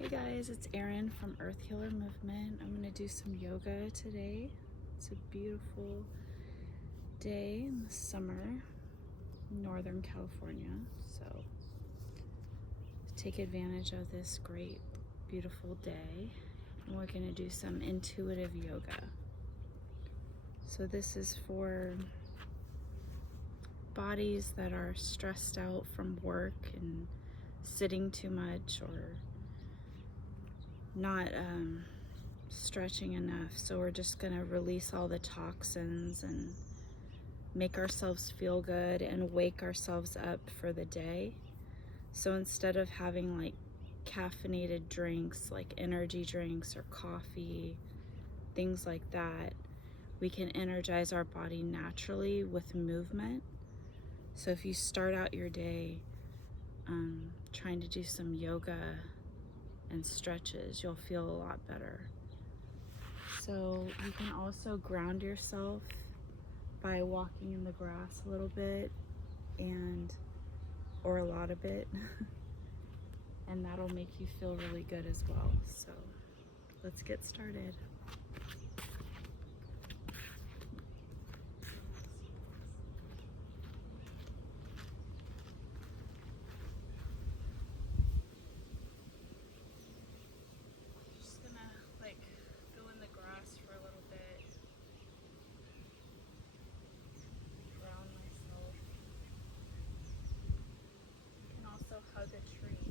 Hey guys, it's Erin from Earth Healer Movement. I'm gonna do some yoga today. It's a beautiful day in the summer in Northern California. So take advantage of this great, beautiful day. And we're gonna do some intuitive yoga. So this is for bodies that are stressed out from work and sitting too much or not stretching enough. So we're just gonna release all the toxins and make ourselves feel good and wake ourselves up for the day. So instead of having like caffeinated drinks like energy drinks or coffee, things like that, we can energize our body naturally with movement. So if you start out your day trying to do some yoga and stretches, you'll feel a lot better. So you can also ground yourself by walking in the grass a little bit or a lot of it and that'll make you feel really good as well. So let's get started. Just gonna go in the grass for a little bit, ground myself. You can also hug a tree.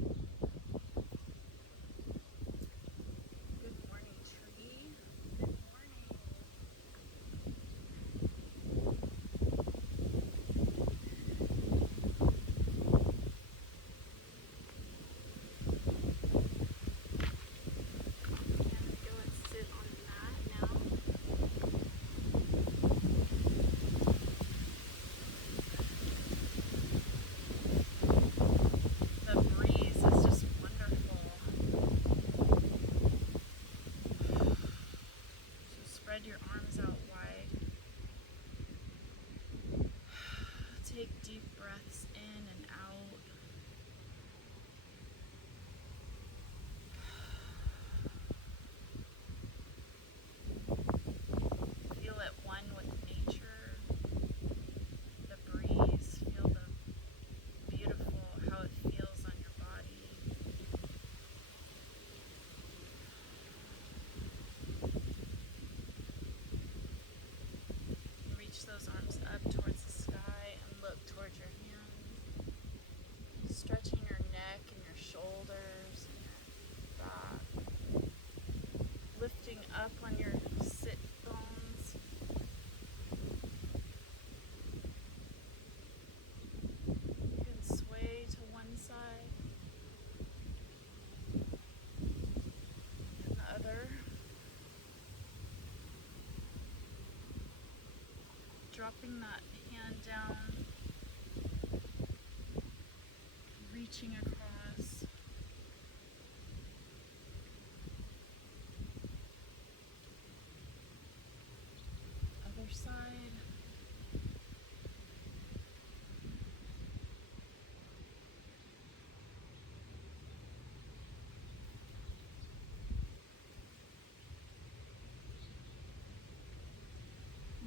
Good morning, tree. Good morning. Go and sit on the mat now. The breeze is just wonderful. So spread your arms out wide. Take deep breaths in and out. Feel at one with nature, the breeze, feel the beautiful, how it feels on your body. Reach those arms up towards the sky and look towards your hands, stretching your neck and your shoulders and your back, lifting up on your sit bones. You can sway to one side and the other. Dropping that hand down, reaching across. Other side.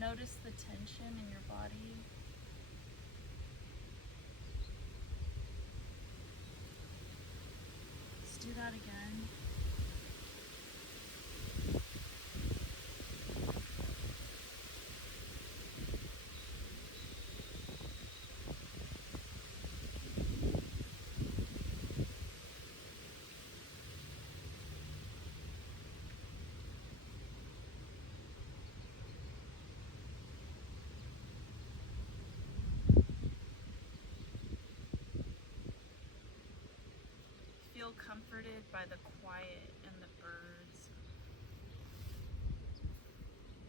Notice the tension in your body. Let's do that again. Feel comforted by the quiet and the birds.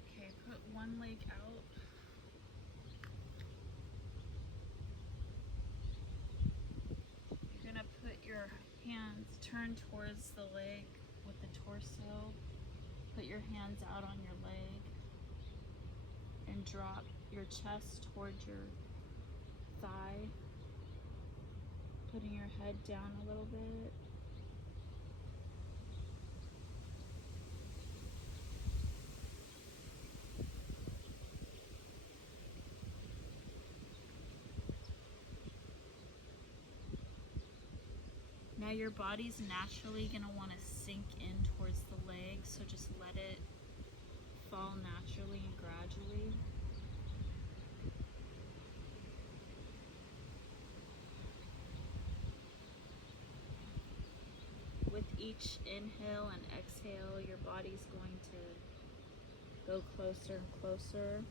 Okay, put one leg out. You're gonna put your hands, turn towards the leg with the torso. Put your hands out on your leg and drop your chest towards your thigh. Putting your head down a little bit. Now your body's naturally going to want to sink in towards the legs, so just let it fall naturally and gradually. With each inhale and exhale, your body's going to go closer and closer.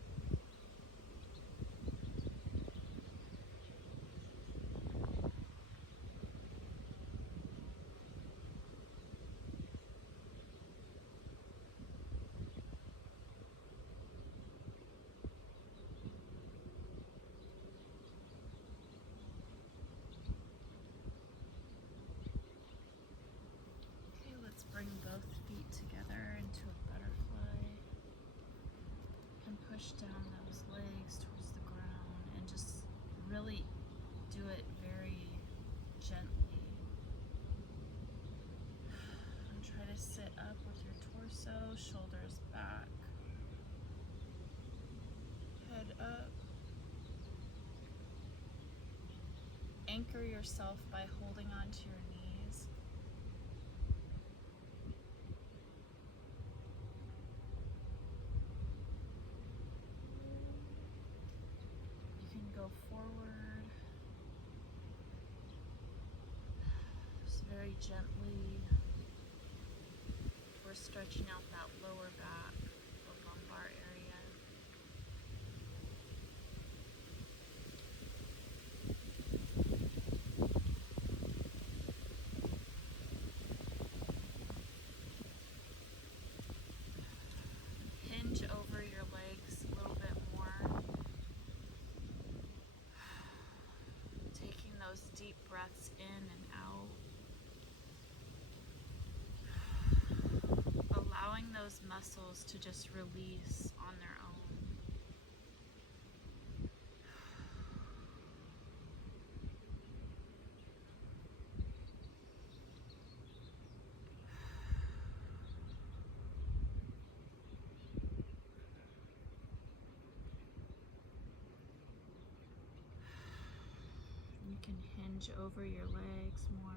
Bring both feet together into a butterfly and push down those legs towards the ground and just really do it very gently. And try to sit up with your torso, shoulders back, head up. Anchor yourself by holding onto your knees. Go forward, just very gently. We're stretching out that lower back, the lumbar area. Hinge over your legs a little bit more. Taking those deep breaths in and out. Allowing those muscles to just release on their own. You can hinge over your legs more.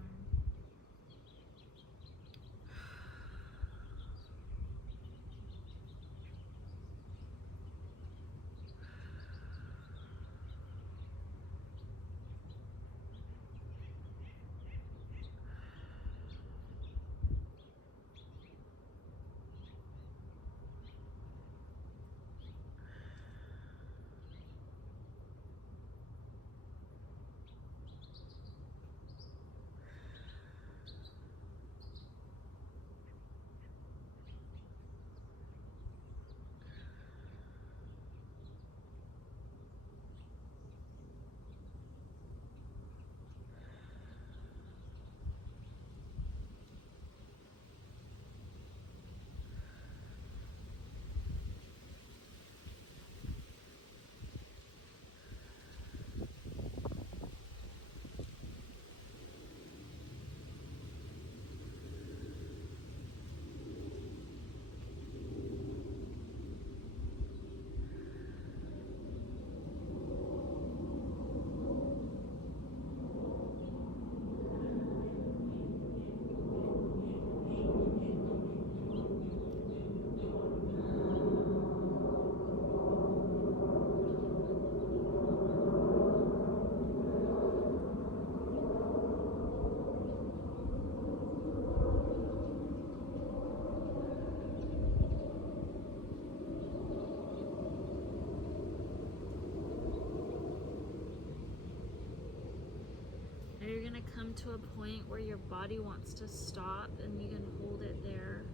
Come to a point where your body wants to stop, and you can hold it there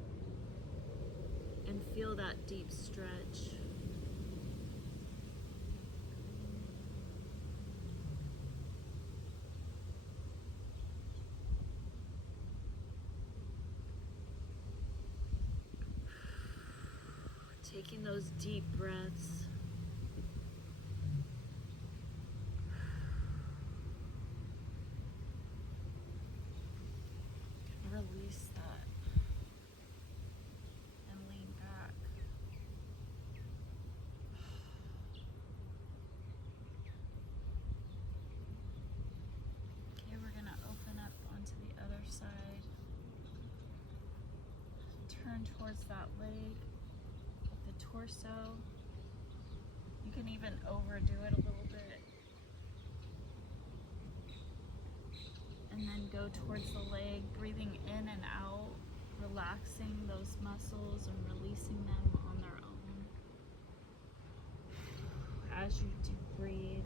and feel that deep stretch. Taking those deep breaths. Release that and lean back. Okay, we're gonna open up onto the other turn towards that leg with the torso. You can even overdo it a little bit. And then go towards the leg, breathing in and out, relaxing those muscles and releasing them on their own. As you do breathe,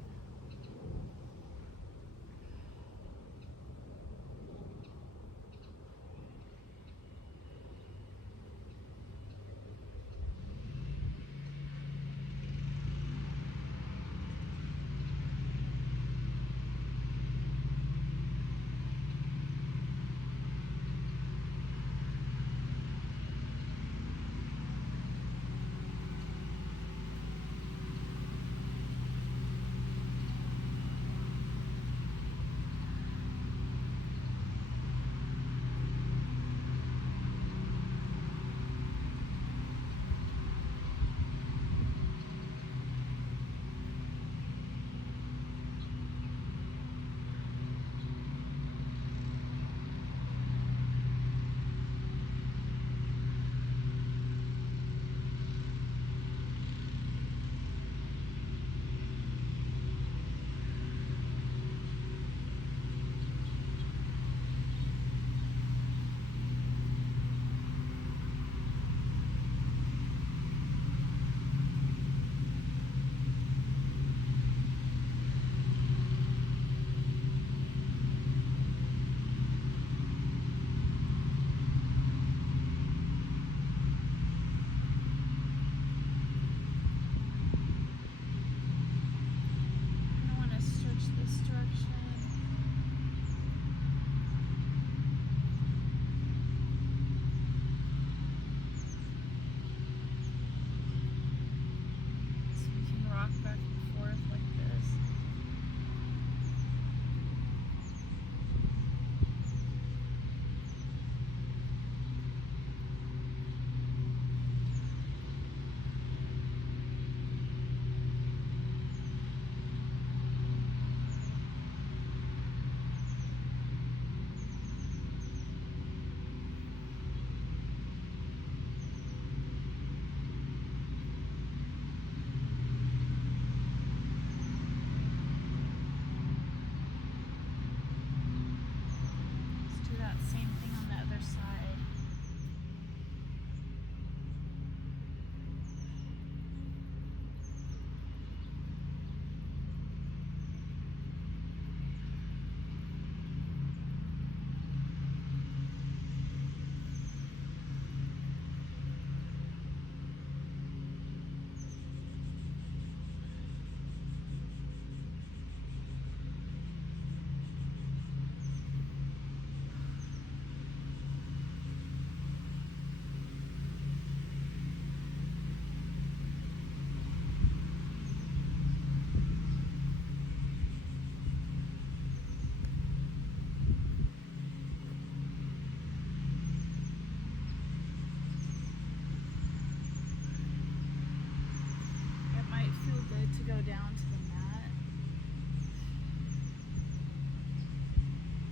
down to the mat.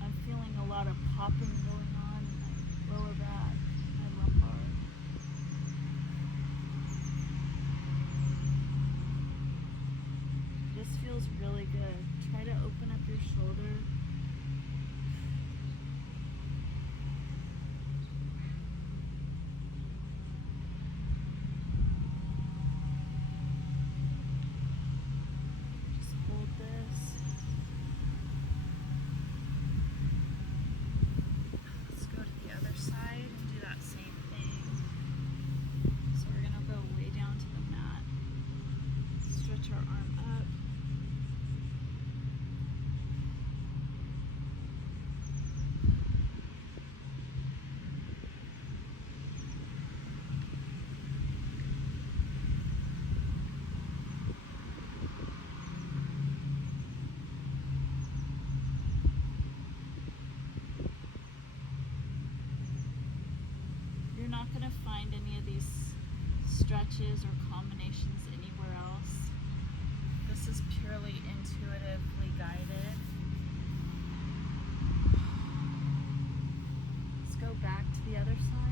I'm feeling a lot of popping going on in my lower back, my lumbar. This feels really good. Try to open up your shoulder. Not going to find any of these stretches or combinations anywhere else. This is purely intuitively guided. Let's go back to the other side.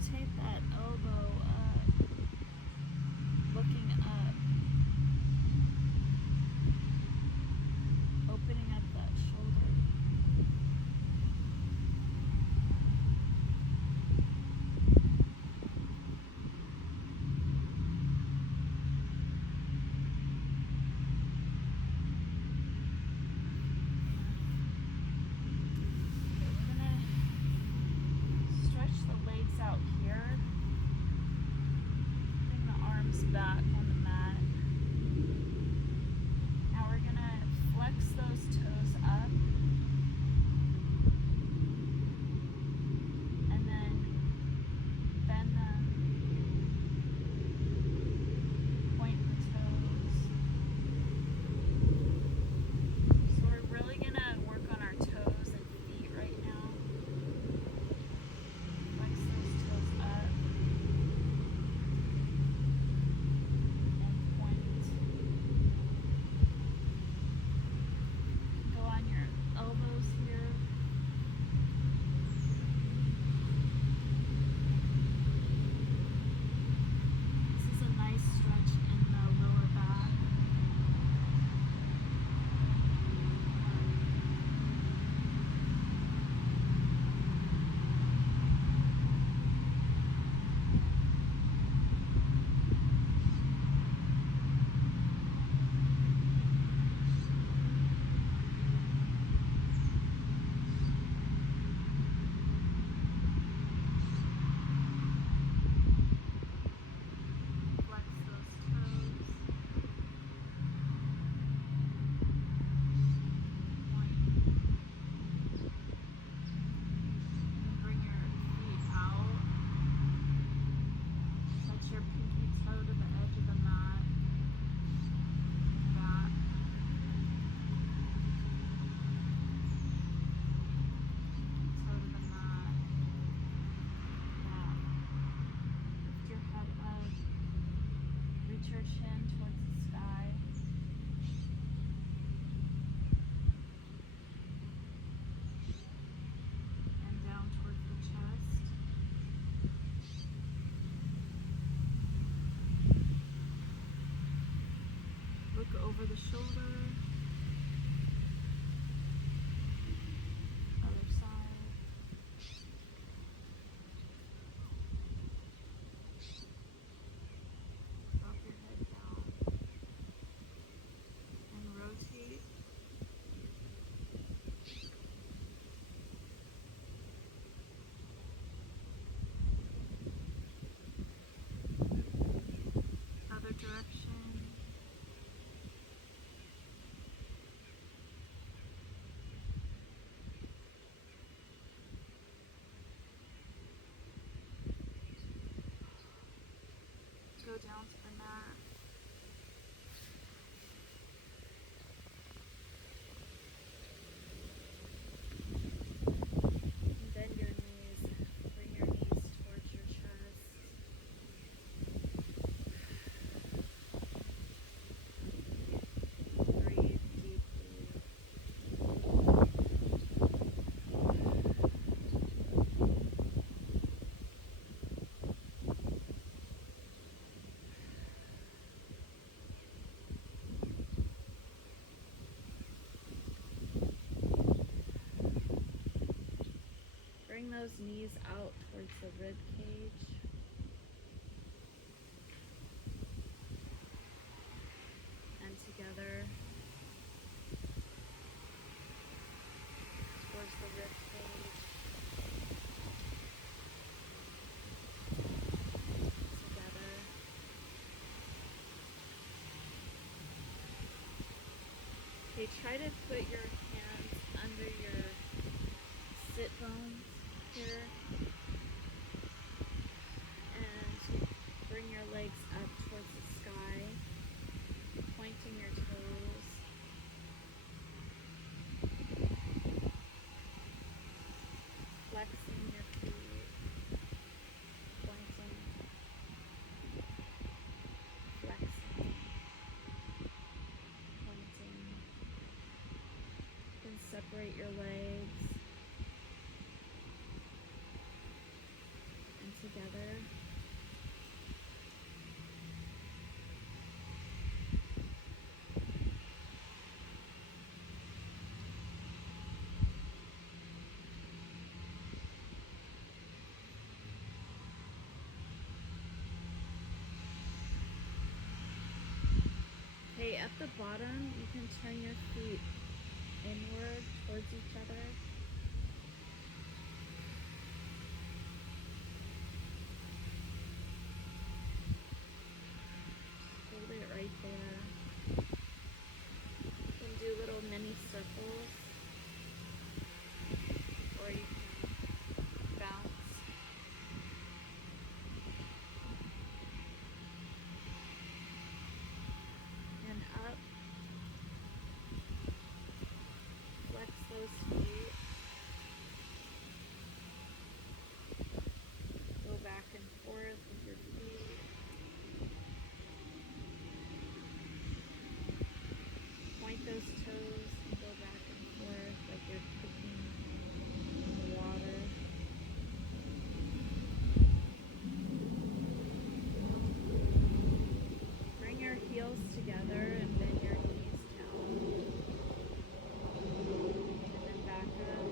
rotate that elbow up, looking up, opening up that shoulder. Out here, bring the arms back on the mat. Now we're gonna flex those toes up and then bend them, point the toes. So we're really gonna work on our toes and feet right now. Your chin towards the sky. And down towards the chest. Look over the shoulder. Other side. Direction. Go down to the mat. And bend your knees. Bring your knees towards your chest. Bring those knees out towards the rib cage. And together towards the rib cage. Together. Okay, try to put your hands under your sit bones here and bring your legs up towards the sky, pointing your toes. Flexing your feet, pointing, flexing, pointing. Then separate your legs and together. Okay, at the bottom, you can turn your feet inward towards each other. Hold it right there. You can do little mini circles, or you can bounce. And up. Flex those feet. Go back and forth with your feet. Point those toes and go back and forth like you're cooking in the water. Bring your heels together and bend your knees down. And then back up.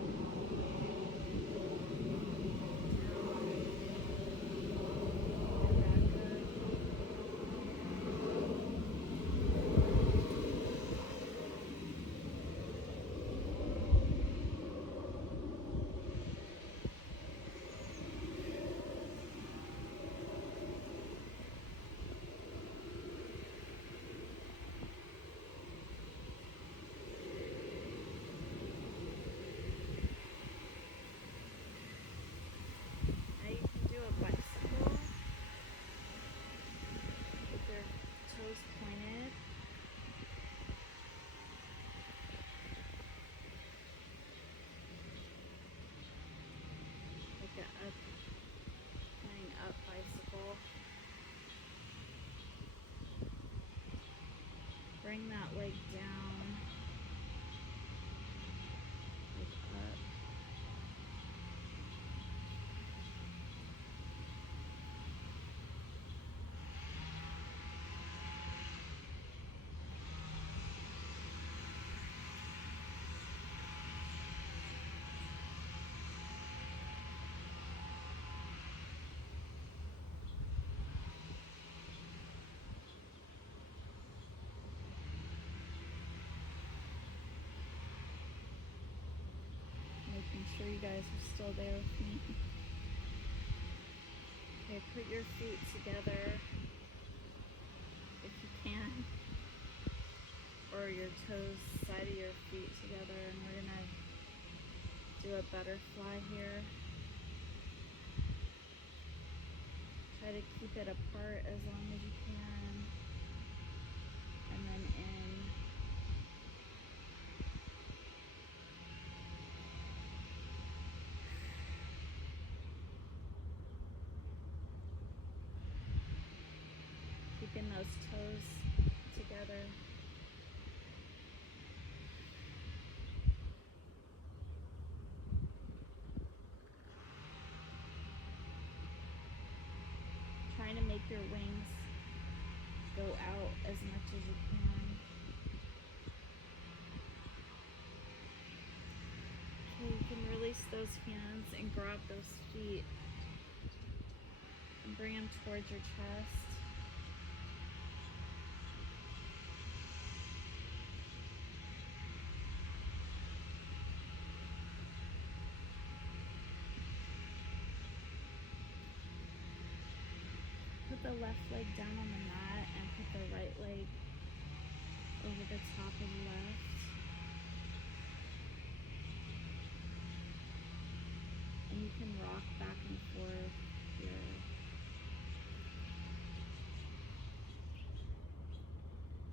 Now you can do a bicycle with your toes pointed. Like a pointing up bicycle. Bring that leg down, like up. Making sure you guys are still there with me. Okay, put your feet together if you can, or your toes, side of your feet together, and we're gonna do a butterfly here. Try to keep it apart as long as you can, and then in. Keeping those toes together. Trying to make your wings go out as much as you can. Okay, you can release those hands and grab those feet and bring them towards your chest. Put the left leg down on the mat and put the right leg over the top of the left. And you can rock back and forth here.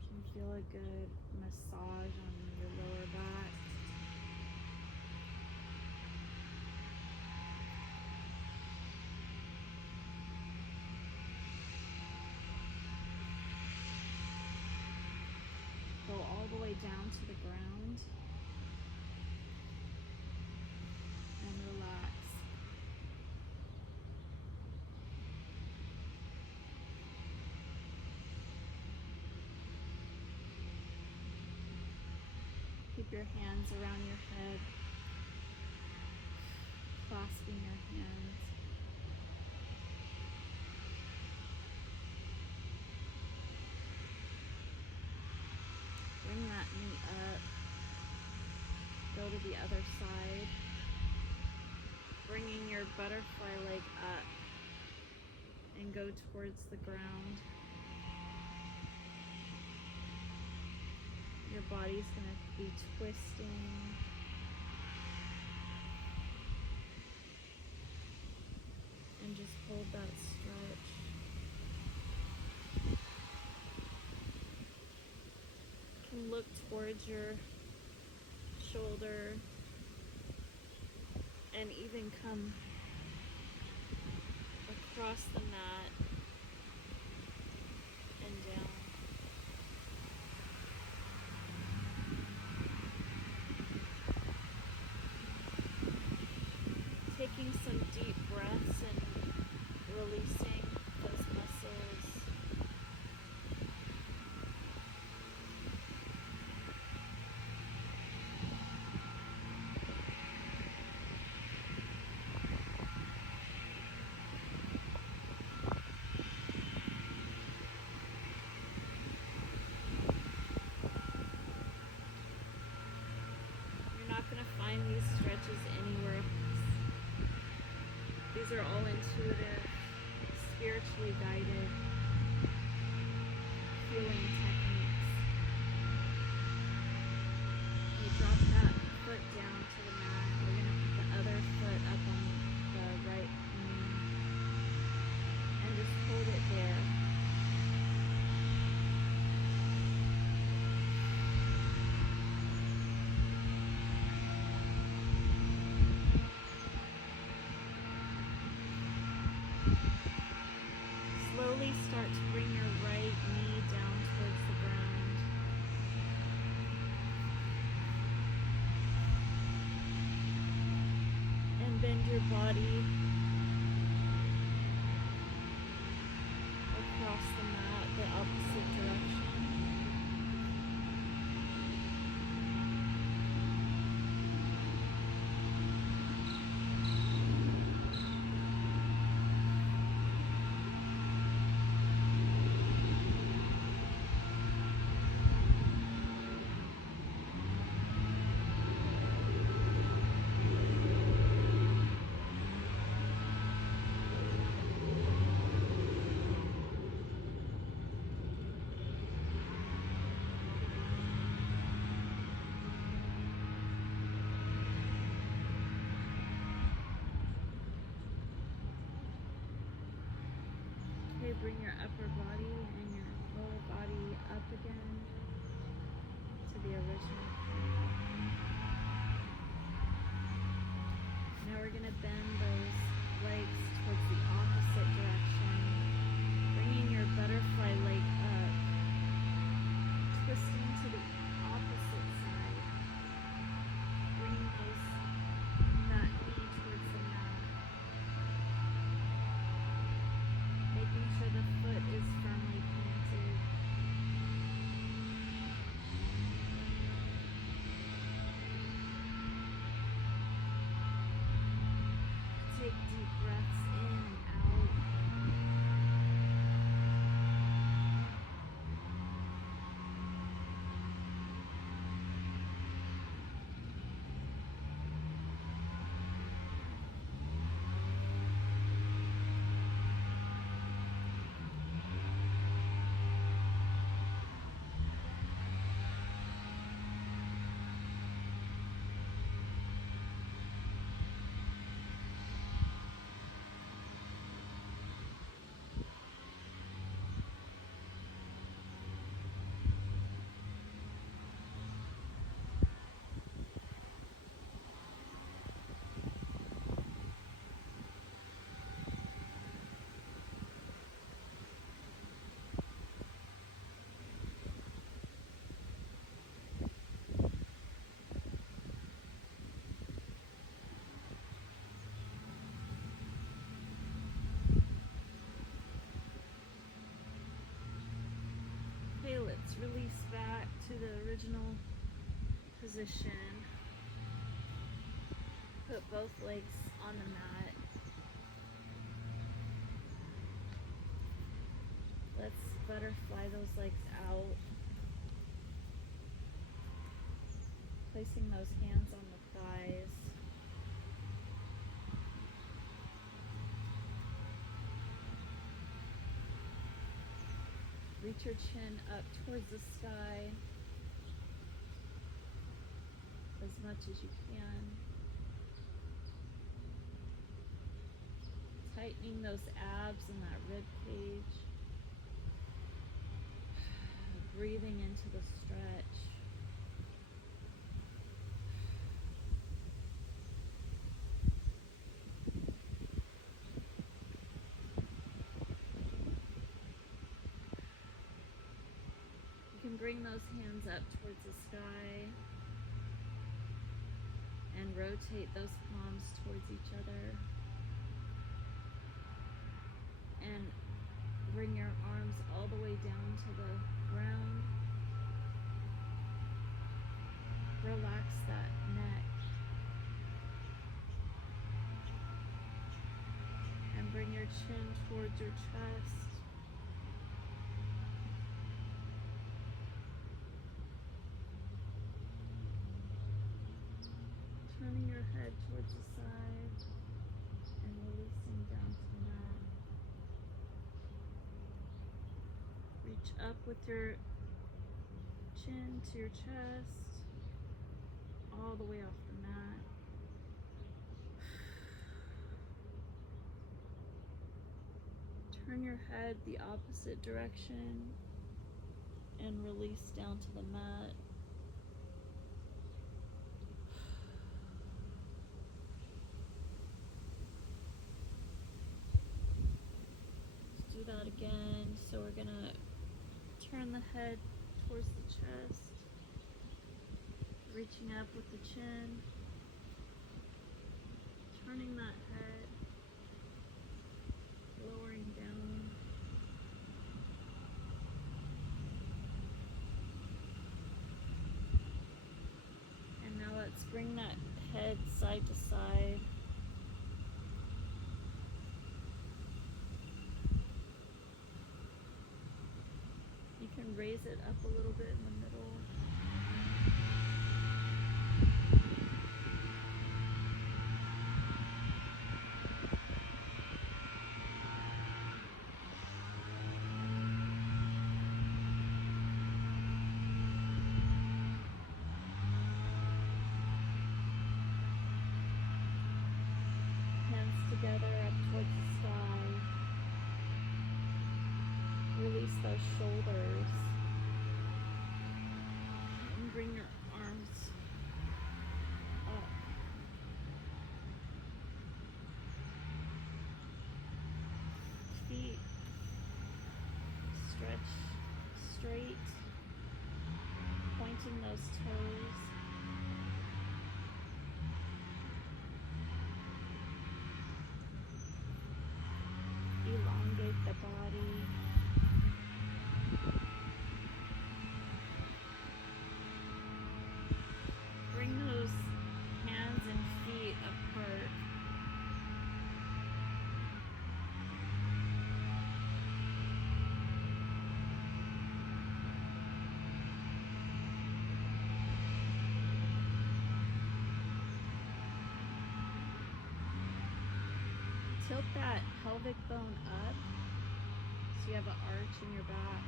You can feel a good massage on your lower back. Go all the way down to the ground and relax. Keep your hands around your head, clasping your hands. the other side, bringing your butterfly leg up and go towards the ground. Your body's going to be twisting. And just hold that stretch. You can look towards your shoulder and even come across the mat and down. Taking some deep breaths and releasing those muscles. You're not going to find these stretches anywhere else. These are all intuitive, spiritually guided healing techniques. You drop that foot down to the mat. We're going to put the other foot up on the right knee and just hold it there. Slowly start to bring your right knee down towards the ground. And bend your body across the mat, the opposite direction. Okay, bring your upper body and your lower body up again to the original point. Now we're going to bend those legs towards the opposite direction, bringing your butterfly leg up, twisting to the opposite side, bringing that knee towards the mat. Making sure the foot is firmly planted. Take deep breaths in and out. Okay, let's release back to the original position. Put both legs on the mat. Let's butterfly those legs out. Placing those hands on the thighs. Reach your chin up towards the sky as much as you can. Tightening those abs and that rib cage. Breathing into the stretch. You can bring those hands up towards the sky and rotate those palms towards each other. And bring your arms all the way down to the ground. Relax that neck. And bring your chin towards your chest. Turning your head towards the side and releasing down to the mat. Reach up with your chin to your chest, all the way off the mat. Turn your head the opposite direction and release down to the mat. Let's do that again. So we're gonna turn the head towards the chest, reaching up with the chin, turning that head, lowering down. And now let's bring that head side to side. You can raise it up a little bit in the middle. Hands together up towards the sky. Release those shoulders. And bring your arms up. Feet stretch straight. Pointing those toes. Elongate the body. Bring those hands and feet apart. Tilt that pelvic bone up so you have an arch in your back.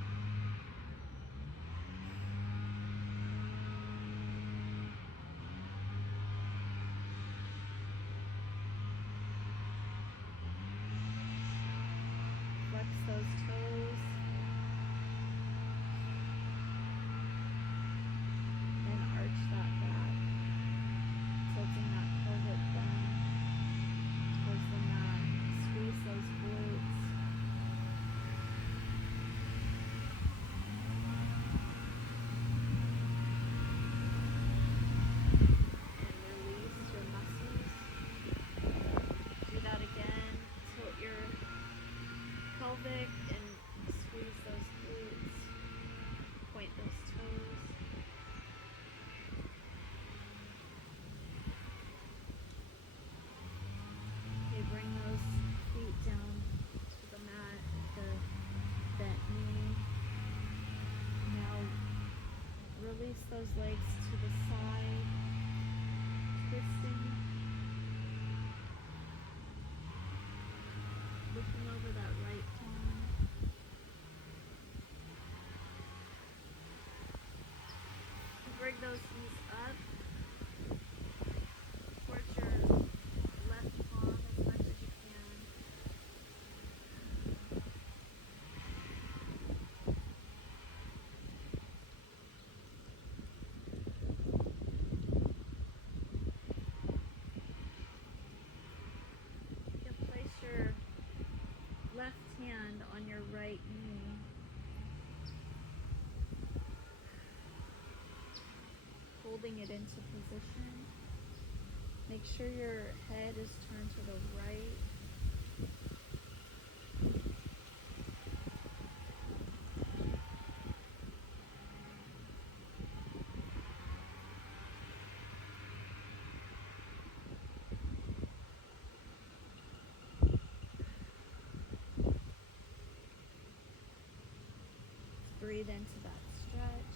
Flex those toes. And arch that back. Tilting that pelvic bone towards the mat. Squeeze those glutes. And release your muscles. Do that again. Tilt your pelvic and squeeze those glutes. Point those toes. Okay, bring those feet down to the mat, the bent knee. Now release those legs to the side. focusing, looking over that right palm. Bring those knees up towards your left palm as much as you can. You can place your left hand on your right knee. Holding it into position. Make sure your head is turned to the right. Breathe into that stretch.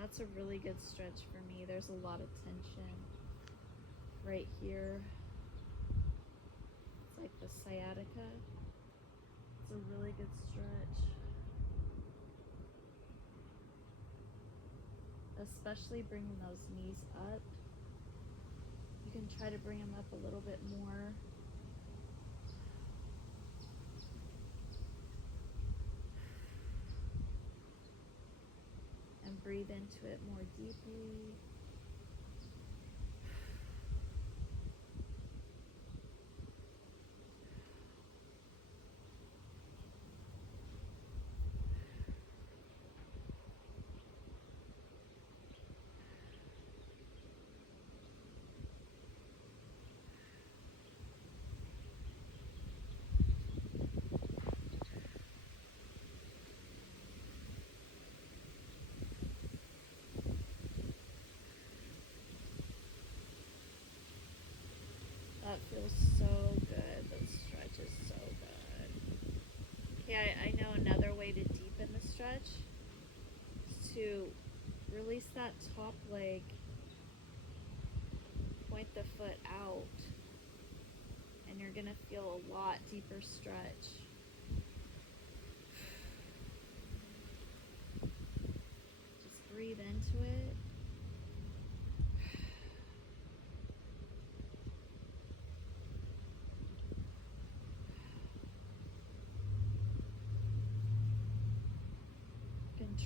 That's a really good stretch for me. There's a lot of tension right here. It's like the sciatica. It's a really good stretch. Especially bringing those knees up. You can try to bring them up a little bit more. And breathe into it more deeply. That feels so good. The stretch is so good. Okay, I know another way to deepen the stretch is to release that top leg, point the foot out, and you're gonna feel a lot deeper stretch. Just breathe into it.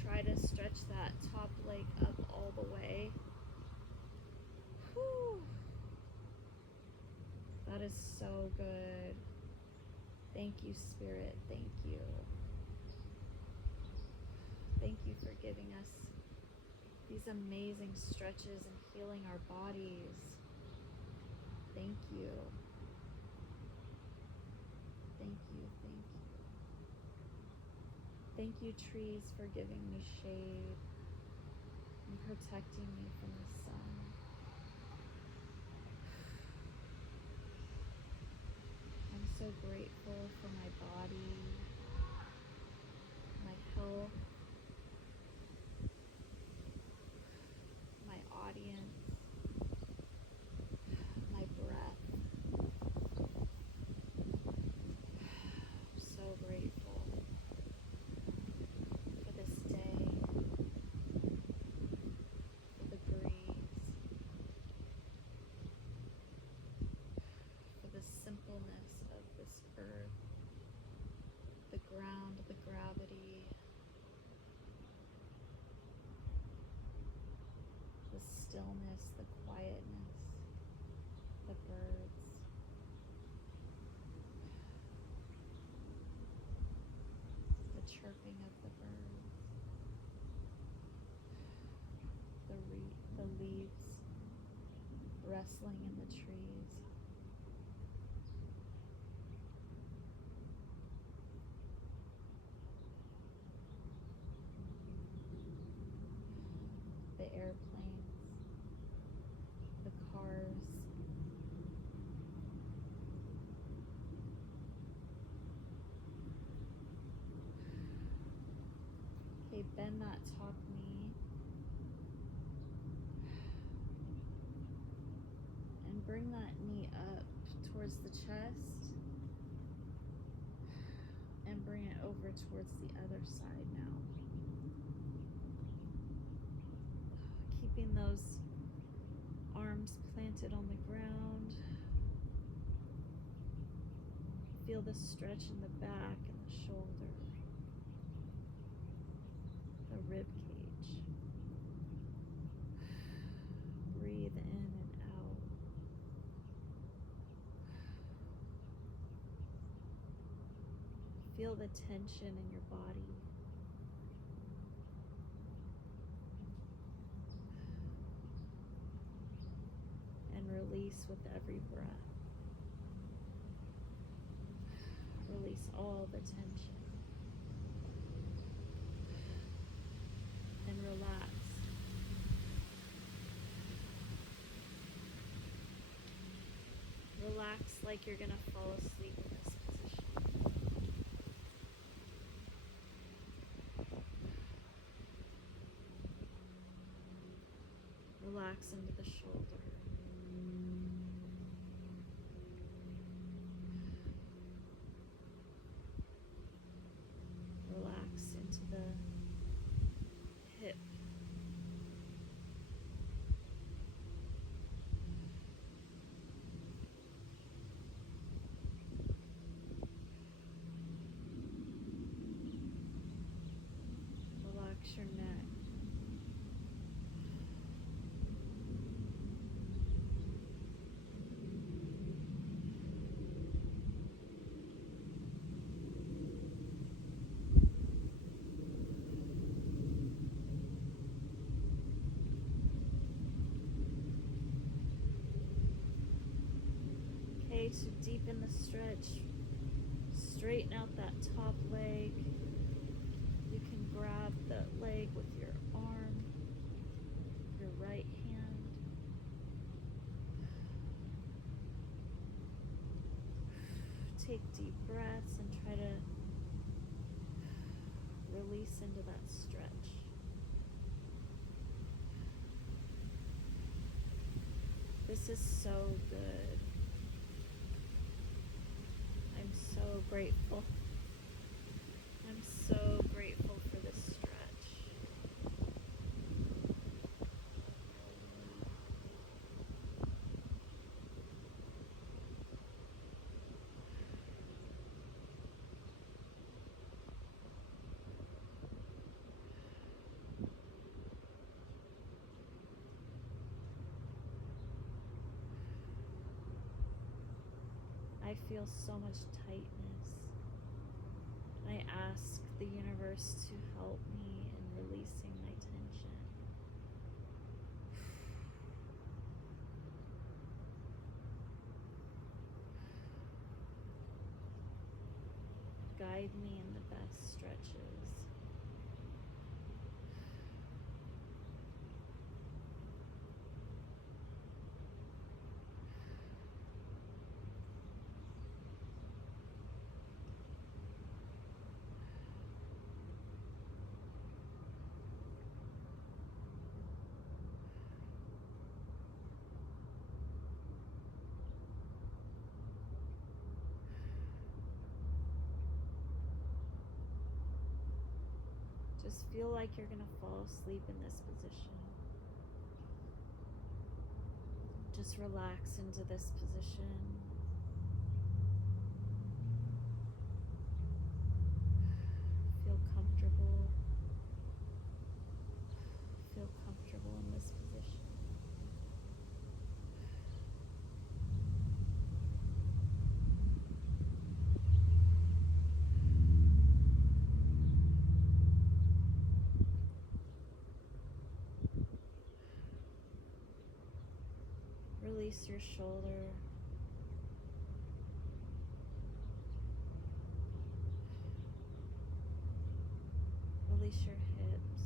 Try to stretch that top leg up all the way. Whew. That is so good. Thank you, Spirit. Thank you. Thank you for giving us these amazing stretches and healing our bodies. Thank you. Thank you. Thank you. Thank you, trees, for giving me shade and protecting me from the sun. I'm so grateful for my body, my health, my audience, my breath. I'm so grateful for this day, for the breeze, for the simpleness of this earth, the ground, the gravity, the stillness, the quietness, the birds. The chirping of the birds, the leaves rustling in the trees. Bend that top knee. And bring that knee up towards the chest. And bring it over towards the other side now. Keeping those arms planted on the ground. Feel the stretch in the back and the shoulder, the rib cage. Breathe in and out. Feel the tension in your body. And release with every breath. Release all the tension. And relax. Relax like you're going to fall asleep in this position. Relax into the shoulder. Relax into the hip. Relax your neck. Okay, to deepen the stretch, straighten out that top leg. You can grab the leg with your arm, your right hand. Take deep breaths and try to release into that stretch. This is so good. I'm so grateful. I'm so grateful for this stretch. I feel so much tightness. I ask the universe to help me in releasing my tension. Guide me in the best stretches. Just feel like you're going to fall asleep in this position. Just relax into this position. Feel comfortable. Feel comfortable in this position. Release your shoulder. Release your hips.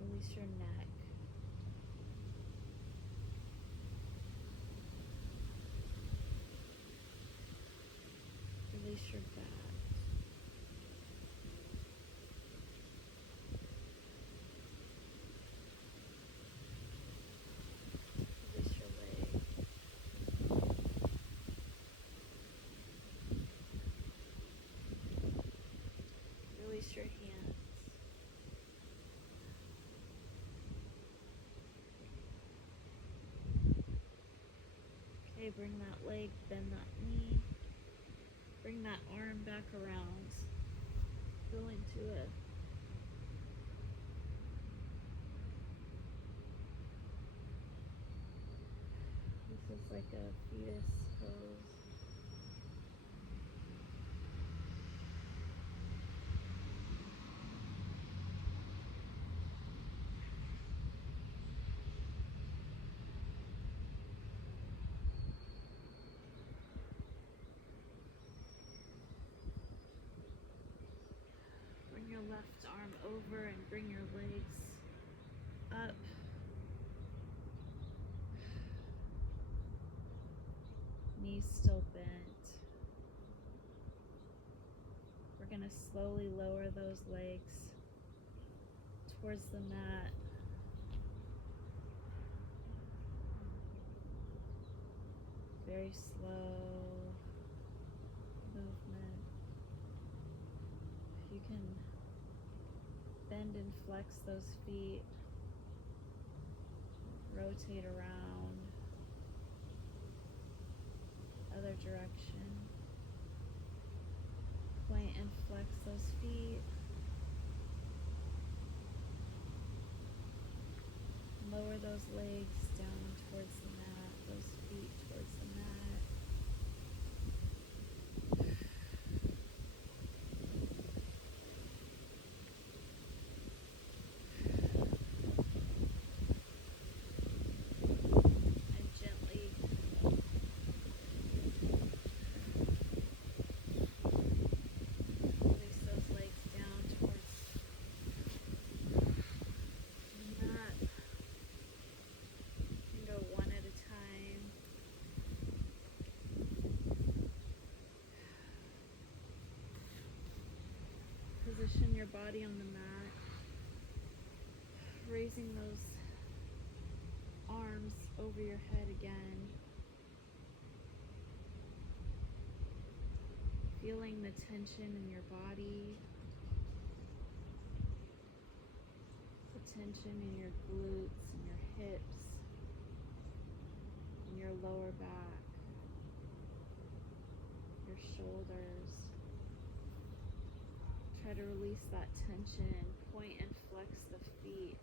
Release your neck. bring that leg, bend that knee. Bring that arm back around. Go into it. This is like a fetus pose. Bring your left arm over and bring your legs up. Knees still bent. We're going to slowly lower those legs towards the mat. Very slow movement. You can bend and flex those feet. Rotate around. Other direction. Point and flex those feet. Lower those legs down towards the mat, those feet towards the mat. And gently release those legs down towards the mat. And go one at a time. Position your body on the mat, raising those arms over your head again. Feeling the tension in your body, the tension in your glutes and your hips, and your lower back, your shoulders. Try to release that tension. Point and flex the feet.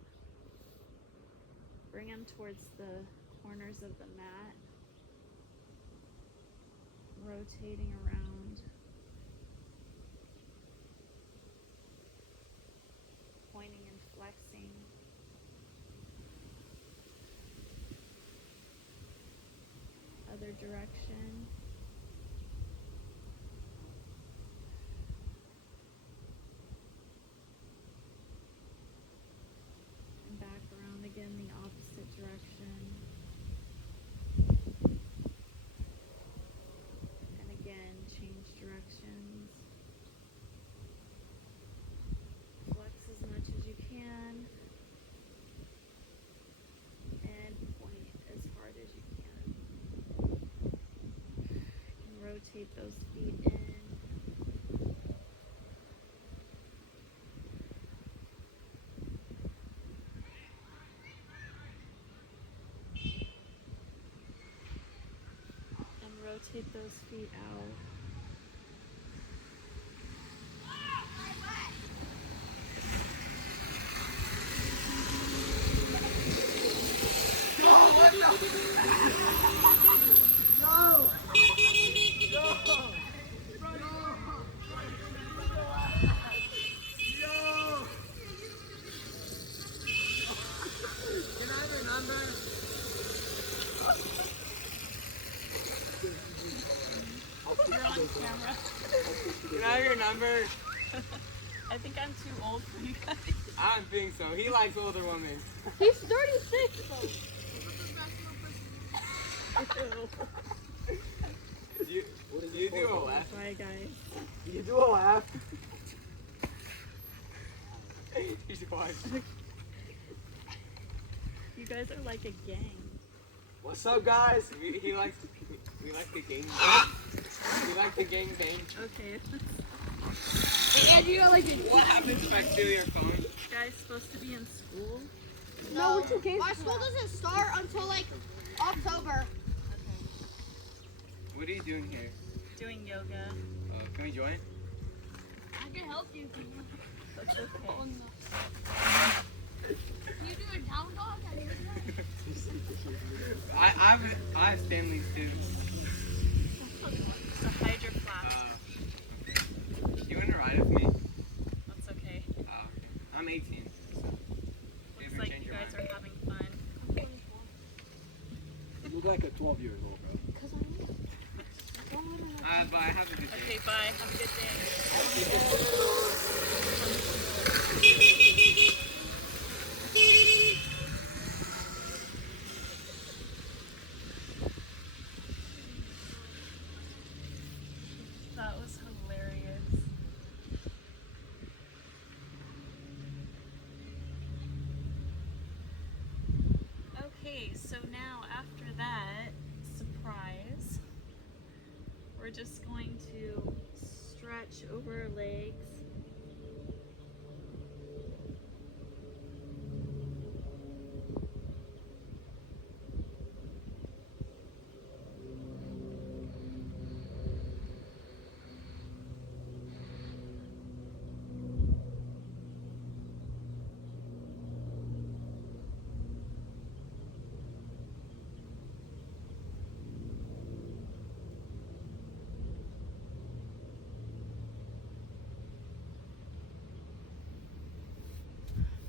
Bring them towards the corners of the mat. Rotating around. Pointing and flexing. Other direction. And back around again, the opposite direction. And again, change directions. Flex as much as you can. And point as hard as you can. And rotate those feet in. And rotate those feet out. Camera. Can I have your number? I think I'm too old for you guys. I don't think so. He likes older women. He's 36 though. You do a laugh. Bye guys. You do a laugh. You should watch. You guys are like a gang. What's up, guys? We like the gang. We like the gang bang. Okay. Hey, Andrew, you like it? What happens if I steal your phone? You guys supposed to be in school? No, it's okay. Our school doesn't start until like October. What are you doing here? Doing yoga. Can we join? I can help you. That's okay. Oh no. You do a down dog? I didn't do that. I have Stanley's too. So hide your flask. You want to ride with me? That's okay. I'm 18. So Looks like you guys are having fun. You look like a 12-year-old, bro. Because I'm Bye. Have a good day. Okay, bye. Have a good day. That was hilarious. Okay, so now after that surprise, we're just going to stretch over our legs.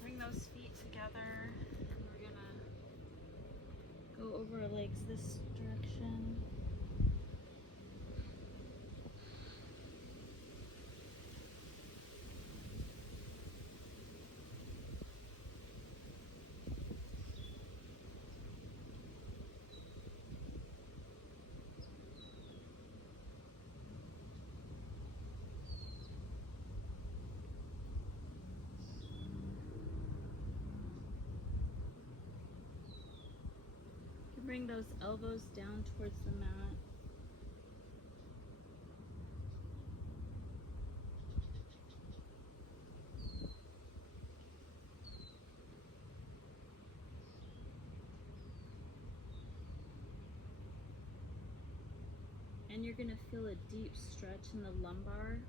Bring those feet together. And we're gonna go over our legs this direction. Bring those elbows down towards the mat. And you're going to feel a deep stretch in the lumbar.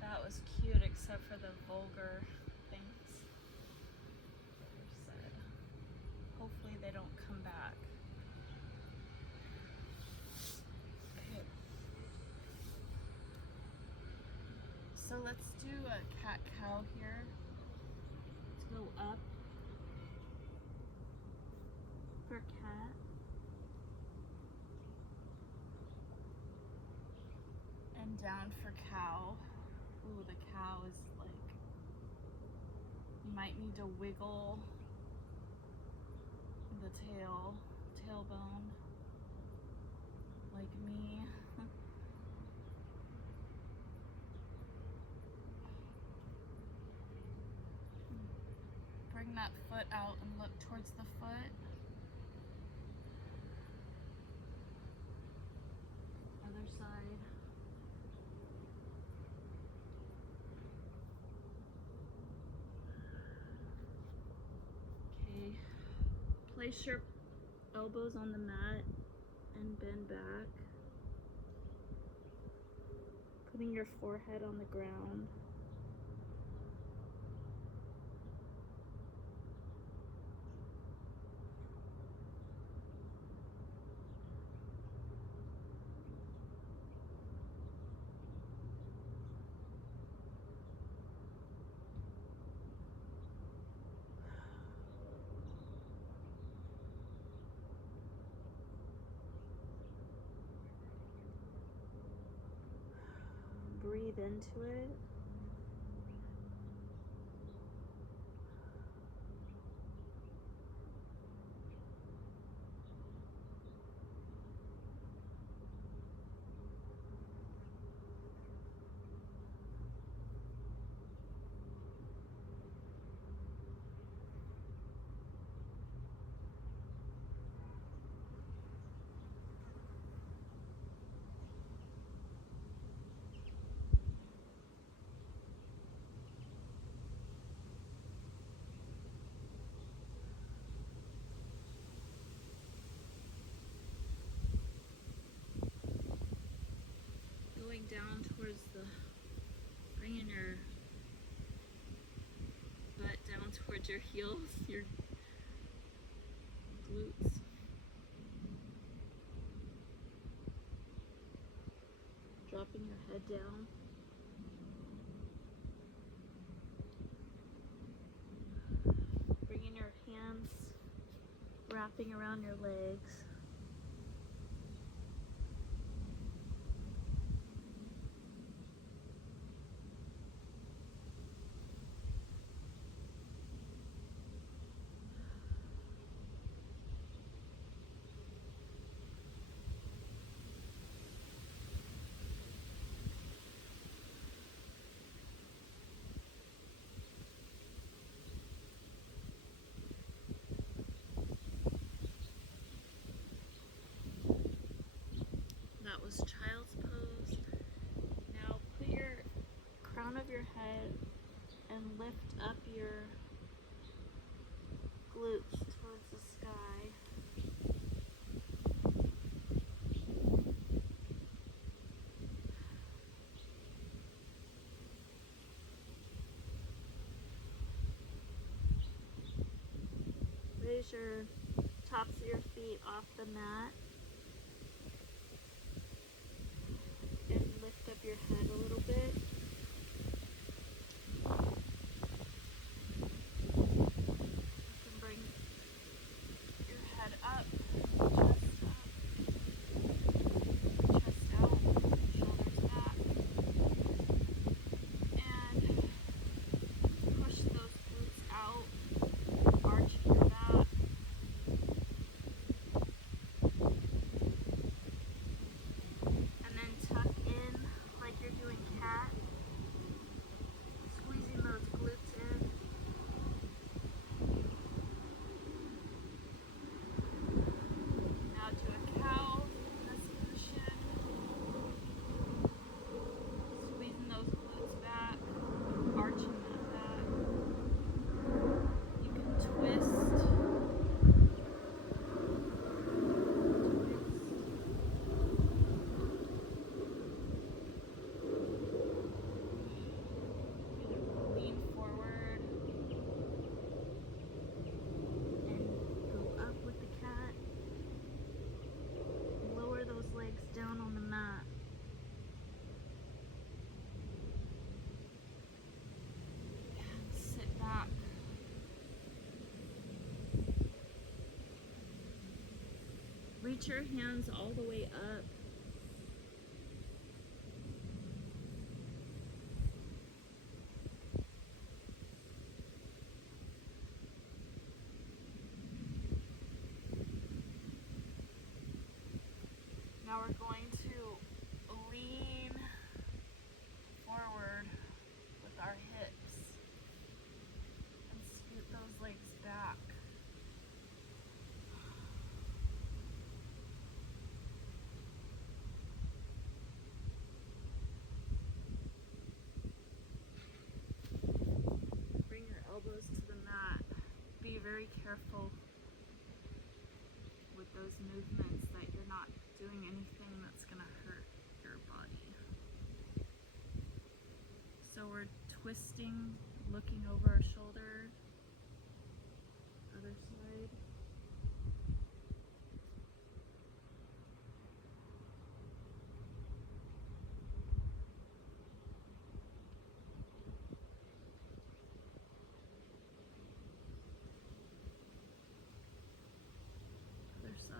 That was cute, except for the vulgar things that were said. Hopefully they don't come back. Okay. So let's do a cat-cow here. Let's go up for cat. And down for cow. Ooh, the cow is like, you might need to wiggle the tailbone, like me. Bring that foot out and look towards the foot. Other side. Place your elbows on the mat and bend back. Putting your forehead on the ground. Breathe into it. Going down towards bringing your butt down towards your heels, your glutes. Dropping your head down. Bringing your hands, wrapping around your legs. That was child's pose. Now put your crown of your head and lift up your glutes towards the sky. Raise your tops of your feet off the mat. And lift up your head a little bit. You can bring your head up, chest out, shoulders back, and push those glutes out, arch your back. And then tuck in like you're doing cat, squeezing those glutes in. Now do a cow in this position, squeezing those glutes back, arching that back. You can twist. Lean forward and go up with the cat. Lower those legs down on the mat. And sit back. Reach your hands all the way up. Now we're going to lean forward with our hips and scoot those legs back. Bring your elbows to the mat. Be very careful those movements that you're not doing anything that's gonna hurt your body. So we're twisting, looking over our shoulder, other side. Other side.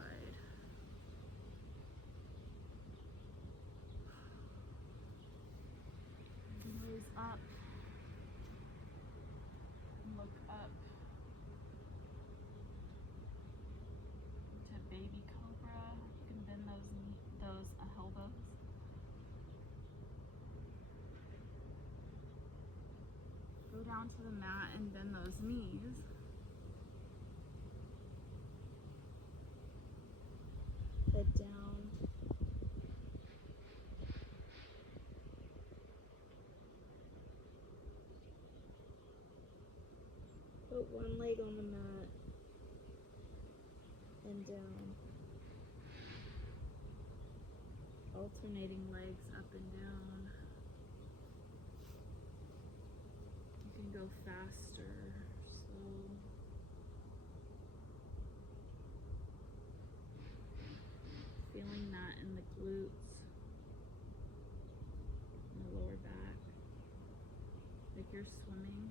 Nose up. Look up to baby cobra. You can bend those elbows. Go down to the mat and bend those knees. Head down. Put one leg on the mat and down. Alternating legs up and down. You can go faster, slow. Feeling that in the glutes, in the lower back, like you're swimming.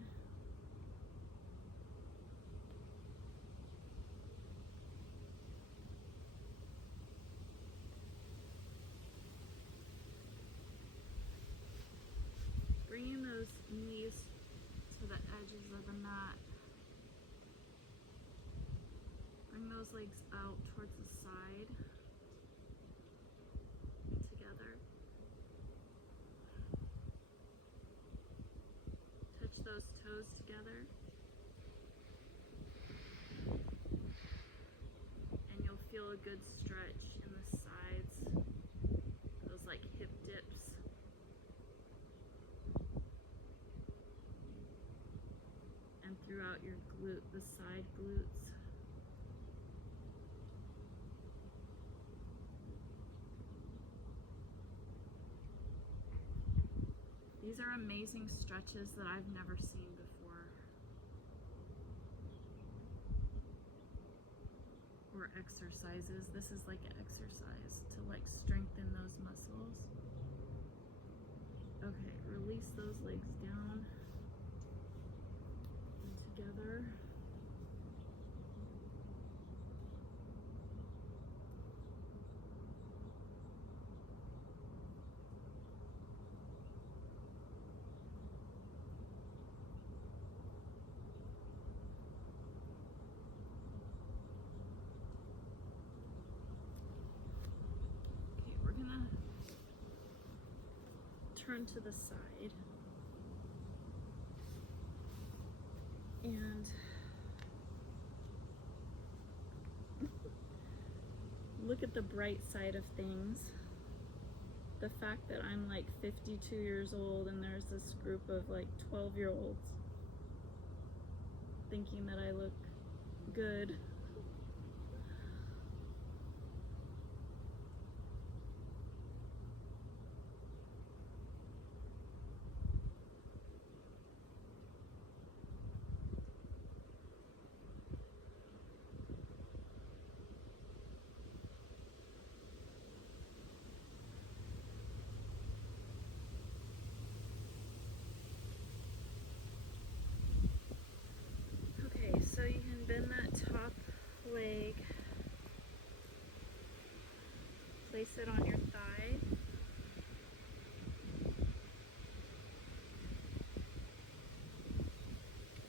Bringing those knees to the edges of the mat. Bring those legs out towards the side. Together. Touch those toes together. And you'll feel a good stretch in the sides. Those like hip dips. And throughout your the side glutes. These are amazing stretches that I've never seen before. Or exercises. This is like an exercise to like strengthen those muscles. Okay, release those legs down. Together. Okay, we're gonna turn to the side. And look at the bright side of things. The fact that I'm like 52 years old and there's this group of like 12-year-olds thinking that I look good. So you can bend that top leg, place it on your thigh,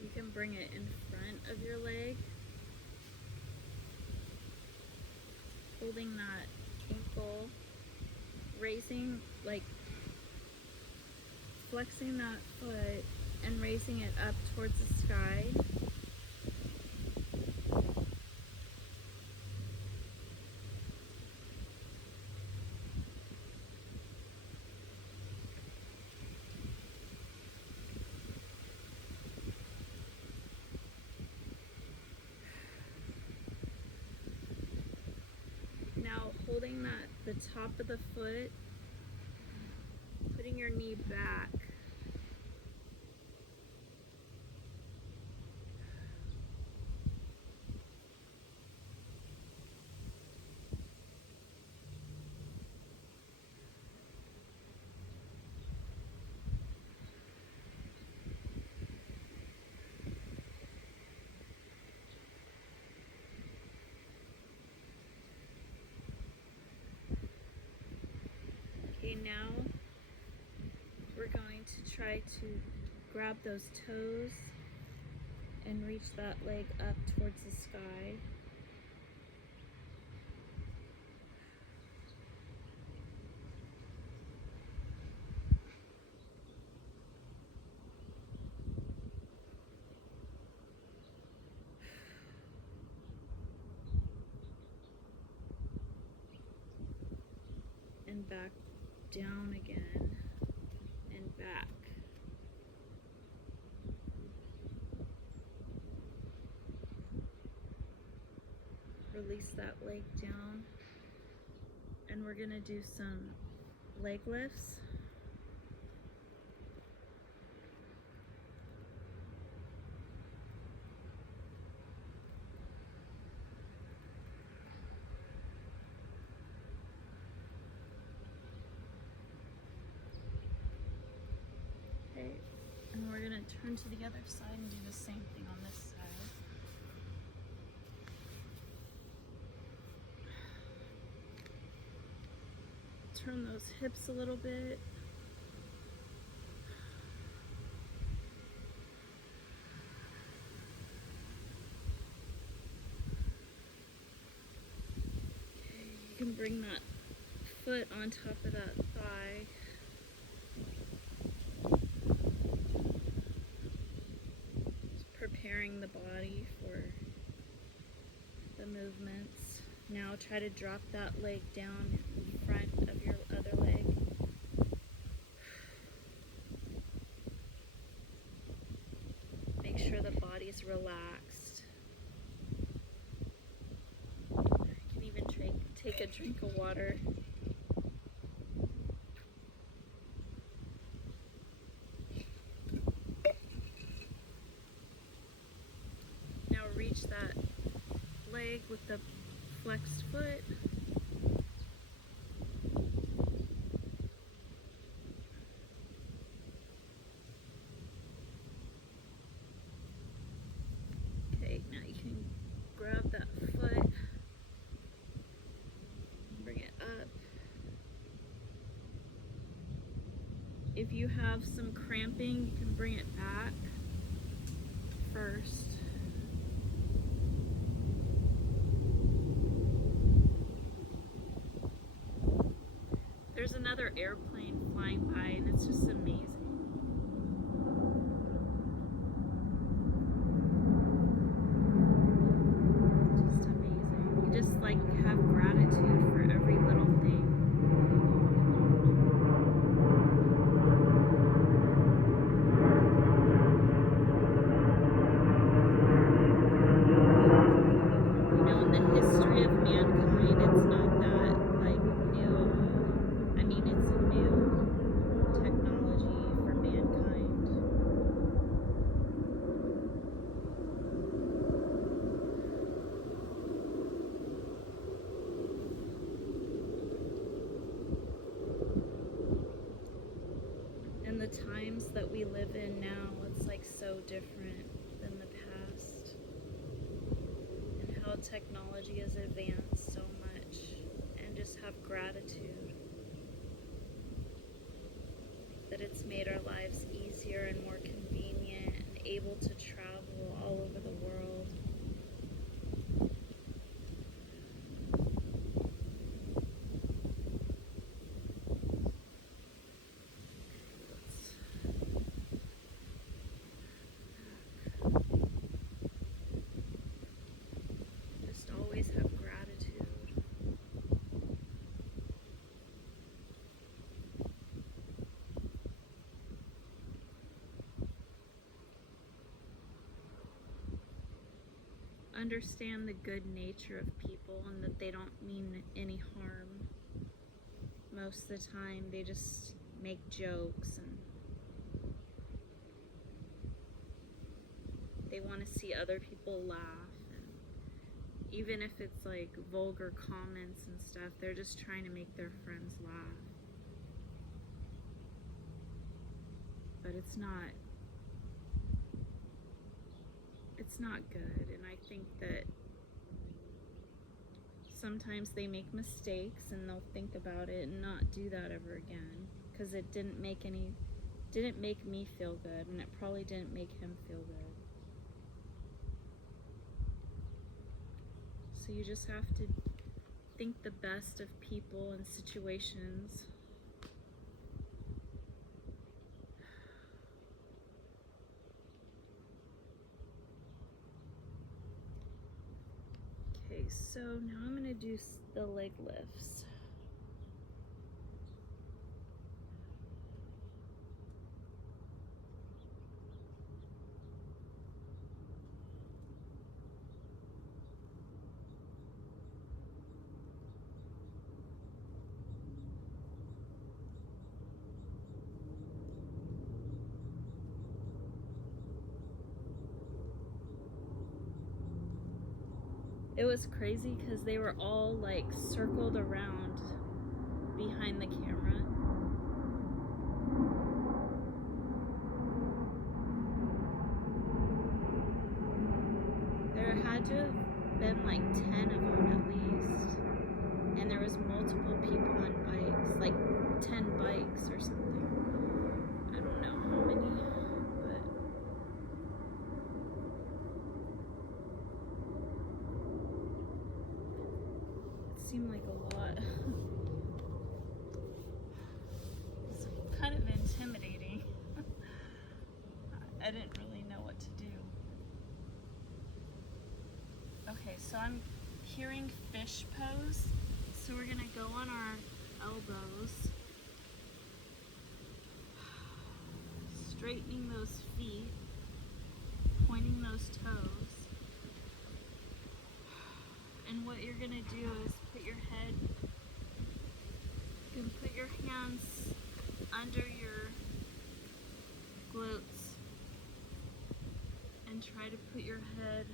you can bring it in front of your leg, holding that ankle, raising, like flexing that foot and raising it up towards the sky. holding the top of the foot, putting your knee back. Okay, now we're going to try to grab those toes and reach that leg up towards the sky. And back down again and back. Release that leg down, and we're gonna do some leg lifts. Okay, and we're gonna turn to the other side and do the same thing on this side. Turn those hips a little bit. Okay, you can bring that foot on top of that thigh. Just preparing the body for the movements. Now try to drop that leg down in front of your other leg. Make sure the body's relaxed. You can even take a drink of water. Now reach that leg with the flexed foot. Okay, now you can grab that foot, bring it up. If you have some cramping, you can bring it back first. There's another airplane flying by, and it's just amazing. Just amazing. You just like have gratitude for every little thing. You know, in the history of mankind, it's not that like new. I mean, it's a new technology for mankind. And the times that we live in now, it's like so different than the past. And how technology has advanced so much. And just have gratitude that it's made our lives easier and more convenient and able to travel all over the world. Just always have gratitude. understand the good nature of people and that they don't mean any harm. Most of the time, they just make jokes and they want to see other people laugh. And even if it's like vulgar comments and stuff, they're just trying to make their friends laugh. But it's not good, and I think that sometimes they make mistakes and they'll think about it and not do that ever again, because it didn't make me feel good, and it probably didn't make him feel good. So you just have to think the best of people and situations. Okay, so now I'm going to do the leg lifts. It was crazy because they were all like circled around behind the camera. There had to have been like 10 of them at least. And there was multiple people on bikes, like 10 bikes or something. I don't know how many, but it seemed like a lot. It's kind of intimidating. I didn't really know what to do. Okay, so I'm hearing fish pose. So we're gonna go on our elbows, straightening those feet, pointing those toes. And what you're gonna do is put your head, you can put your hands under your glutes and try to put your head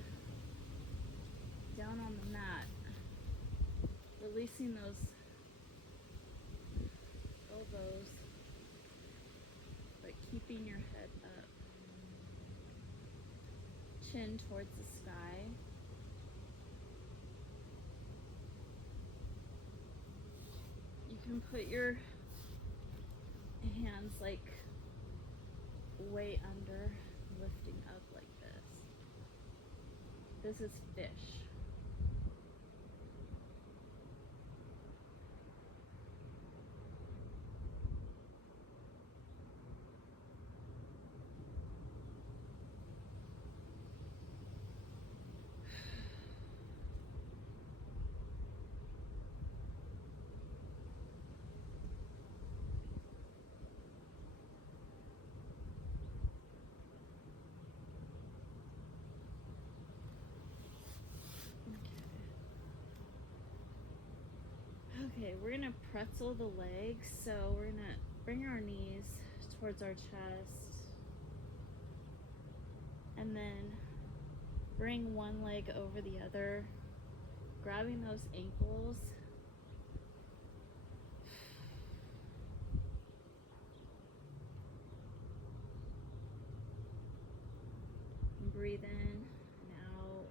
down on the mat, releasing those elbows, but keeping your head up, chin towards the sky. You can put your hands like way under, lifting up like this. This is fish. Okay, we're gonna pretzel the legs, so we're gonna bring our knees towards our chest and then bring one leg over the other, grabbing those ankles. And breathe in and out.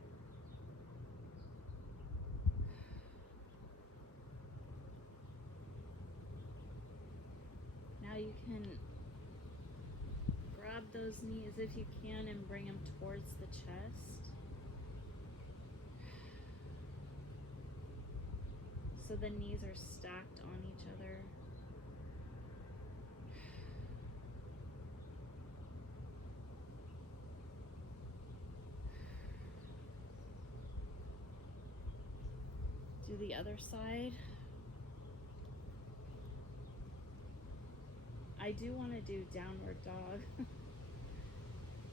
Now you can grab those knees if you can and bring them towards the chest. So the knees are stacked on each other. Do the other side. I do want to do downward dog.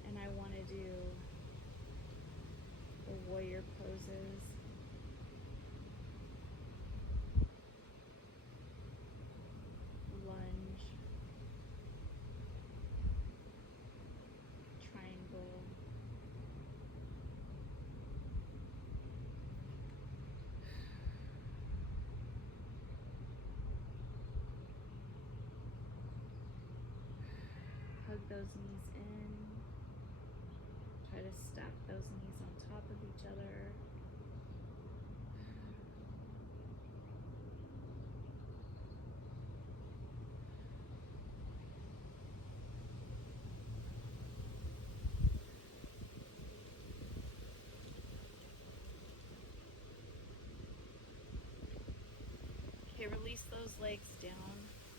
And I want to do the warrior poses. Lunge. Triangle. Hug those knees in. Try to stack those knees on top of each other. Okay, release those legs down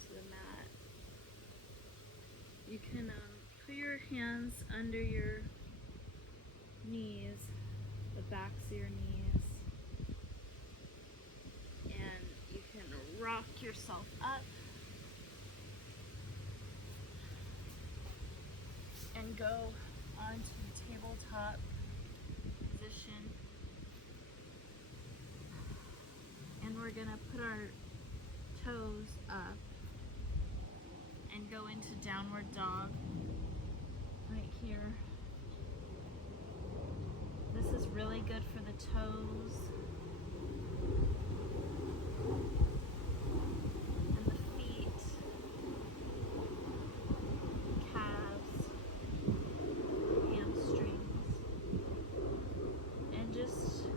to the mat. You can put your hands under your knees, the backs of your knees, and you can rock yourself up and go onto the tabletop position. And we're gonna put our toes up and go into downward dog right here. This is really good for the toes and the feet, calves, hamstrings, and just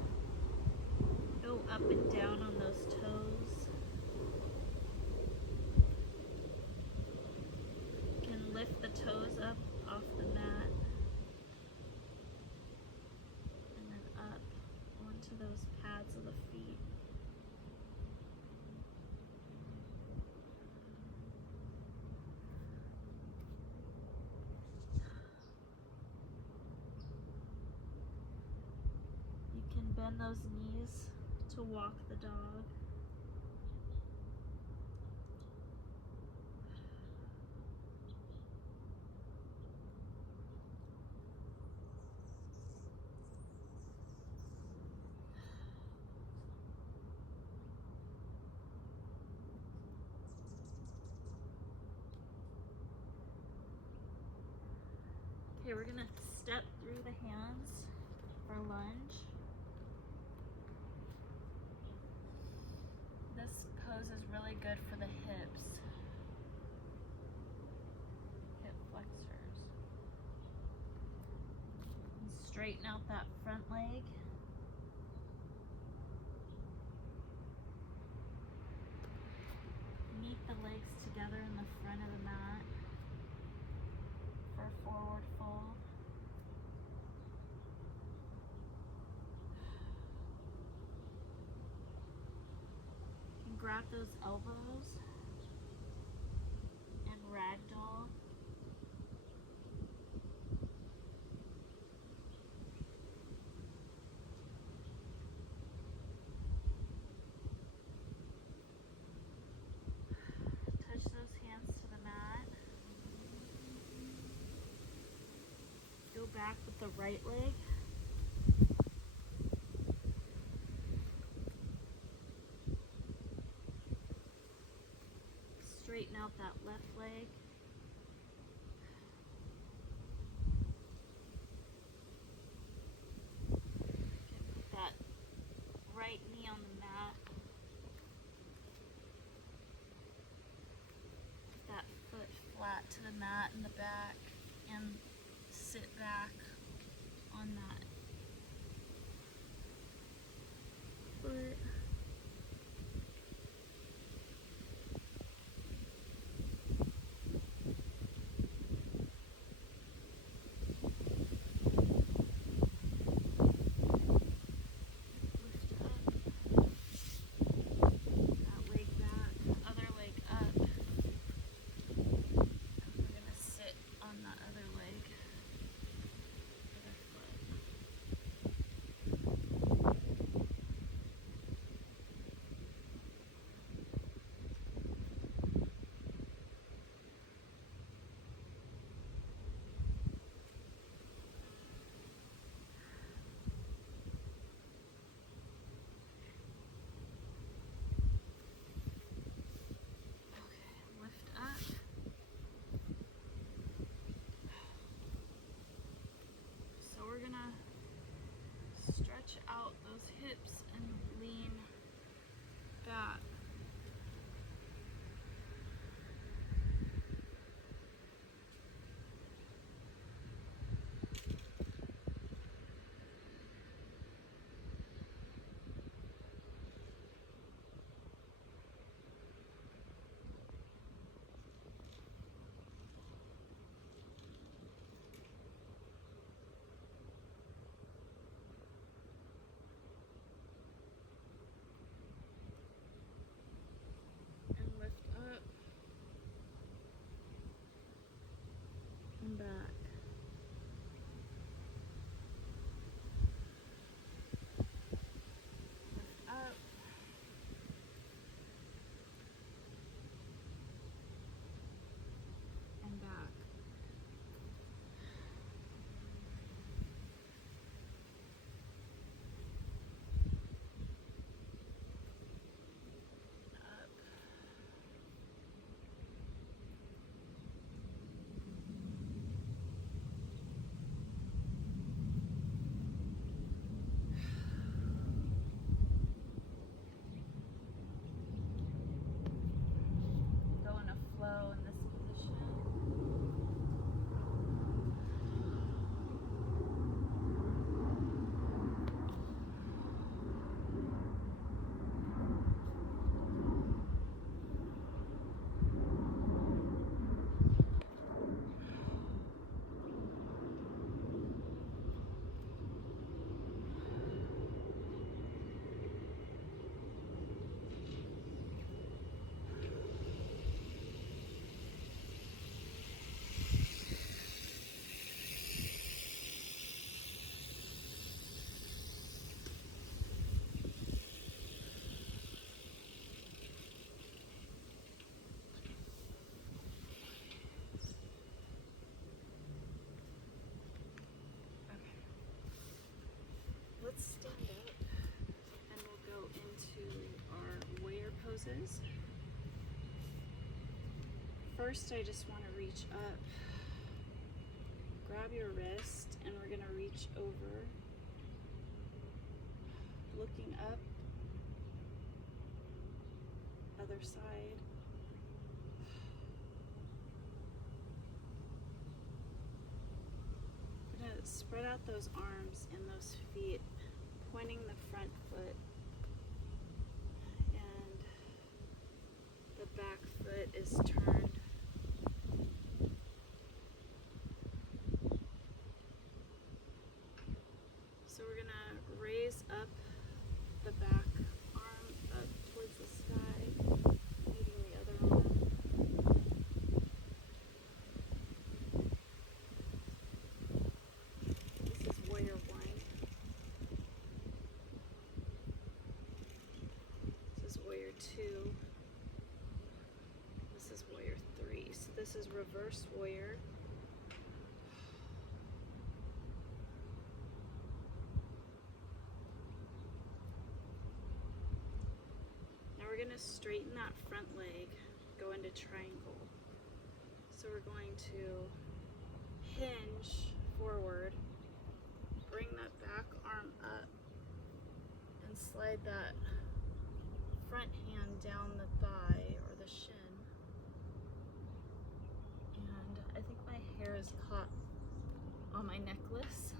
go up and down on those toes. You can lift the toes up off the mat and then up onto those pads of the feet. You can bend those knees to walk the dog. Okay, we're gonna step through the hands for lunge. This pose is really good for the hips, hip flexors. And straighten out that front leg. Meet the legs together in the front of the mat for a forward fold. You can grab those elbows and ragdoll. Touch those hands to the mat. Go back with the right leg. Straighten out that left leg. Okay, put that right knee on the mat. Put that foot flat to the mat in the back and sit back on that foot. Lift up. That leg back, other leg up. And we're gonna sit on that other leg, other foot. stretch out those hips and lean back. And lift up and back. Lift up and back. Up. Go in a flow in this position. Let's stand up and we'll go into our warrior poses. First, I just want to reach up, grab your wrist, and we're going to reach over, looking up, other side. We're going to spread out those arms and those feet, pointing the front foot, and the back foot is turned. So we're going to raise up the back arm up towards the sky, meeting the other arm. This is warrior one. This is warrior two. This is warrior three. So this is reverse warrior. We're going to straighten that front leg, go into triangle. So we're going to hinge forward, bring that back arm up, and slide that front hand down the thigh or the shin. And I think my hair is caught on my necklace.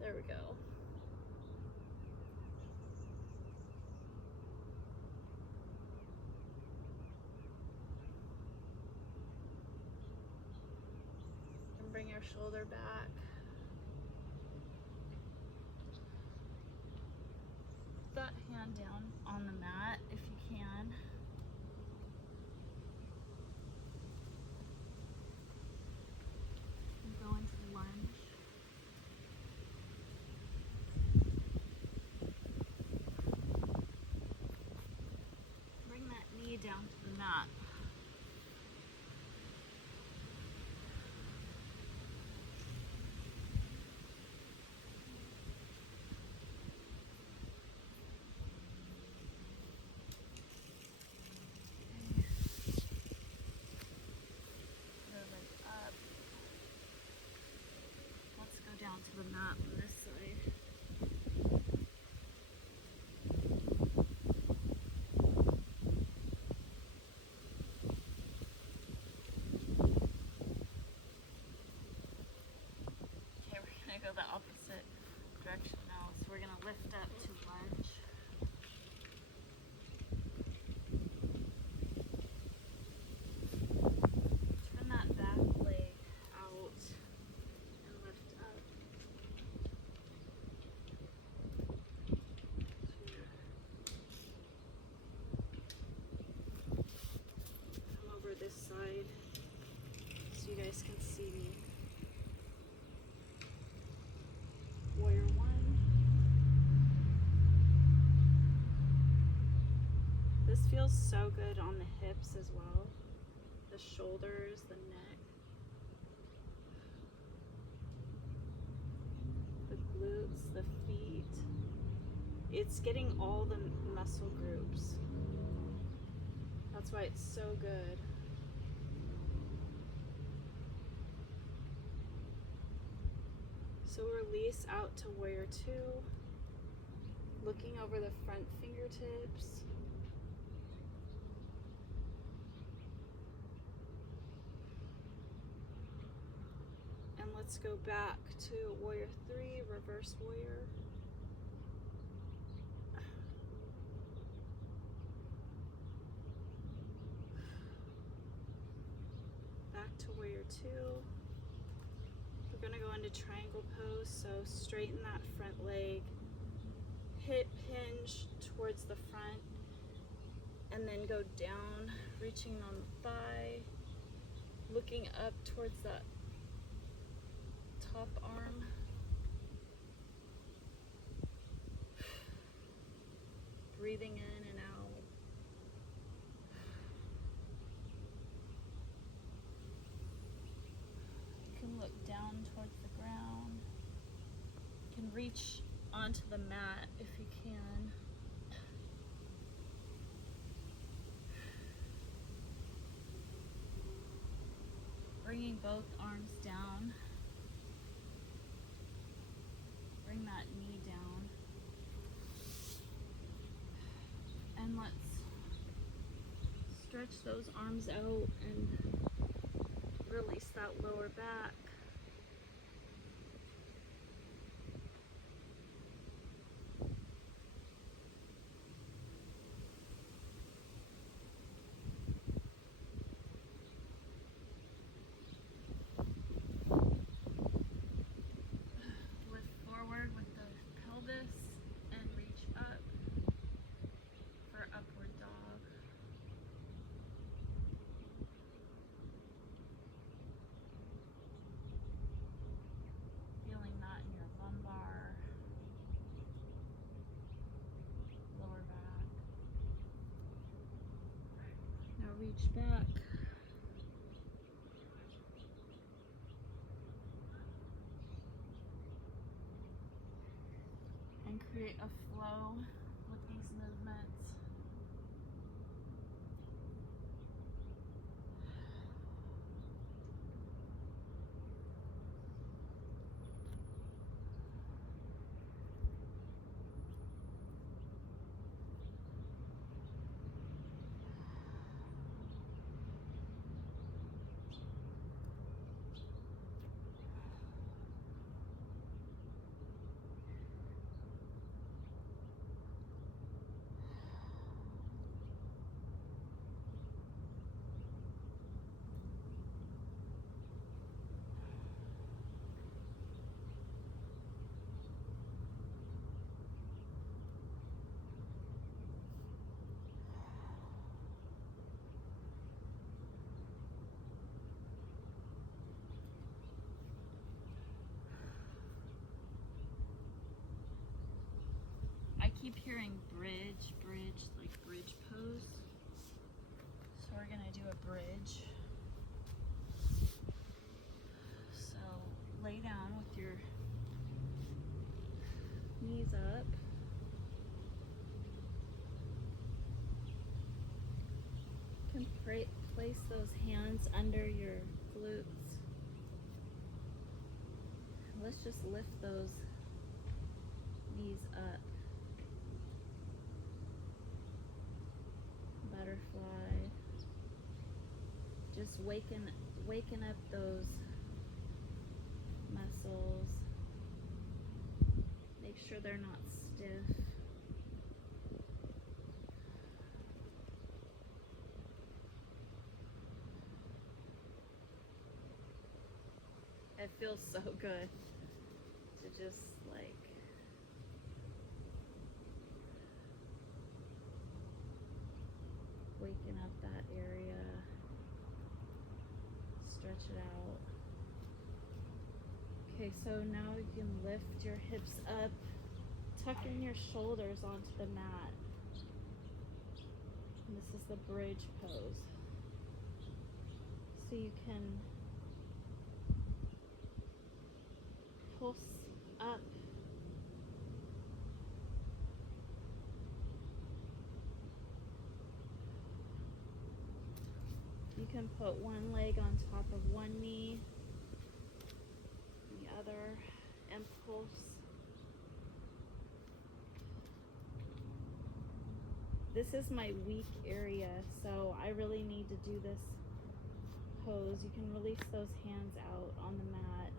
There we go. And bring your shoulder back. Put that hand down on the mat if you can. And go into lunge. Down to the mat. to the mat on this side. Okay, we're gonna go the opposite direction now. So we're gonna lift up to lunge. Turn that back leg out and lift up. Come over this side so you guys can see me. Warrior one. This feels so good on the hips as well. The shoulders, the neck, the glutes, the feet. It's getting all the muscle groups. That's why it's so good. So release out to warrior two, looking over the front fingertips. And let's go back to warrior three, reverse warrior. Back to warrior two. We're gonna go into triangle pose, so straighten that front leg, hip hinge towards the front, and then go down, reaching on the thigh, looking up towards that top arm. Breathing in and out. You can look down towards the ground. You can reach onto the mat if you can. Bringing both arms down. Bring that knee down. And let's stretch those arms out and release that lower back. Lift forward with the pelvis and reach up for upward dog. Feeling that in your lumbar, lower back. Now reach back. And create a flow with these movements. I keep hearing bridge, like bridge pose. So we're gonna do a bridge. So lay down with your knees up. You can place those hands under your glutes. let's just lift those knees up. Butterfly. Just waking up those muscles. Make sure they're not stiff. It feels so good to just like waken up that area, stretch it out. Okay, so now you can lift your hips up, tuck in your shoulders onto the mat. And this is the bridge pose. So you can pulse up. You can put one leg on top of one knee, the other, and pulse. This is my weak area, so I really need to do this pose. You can release those hands out on the mat.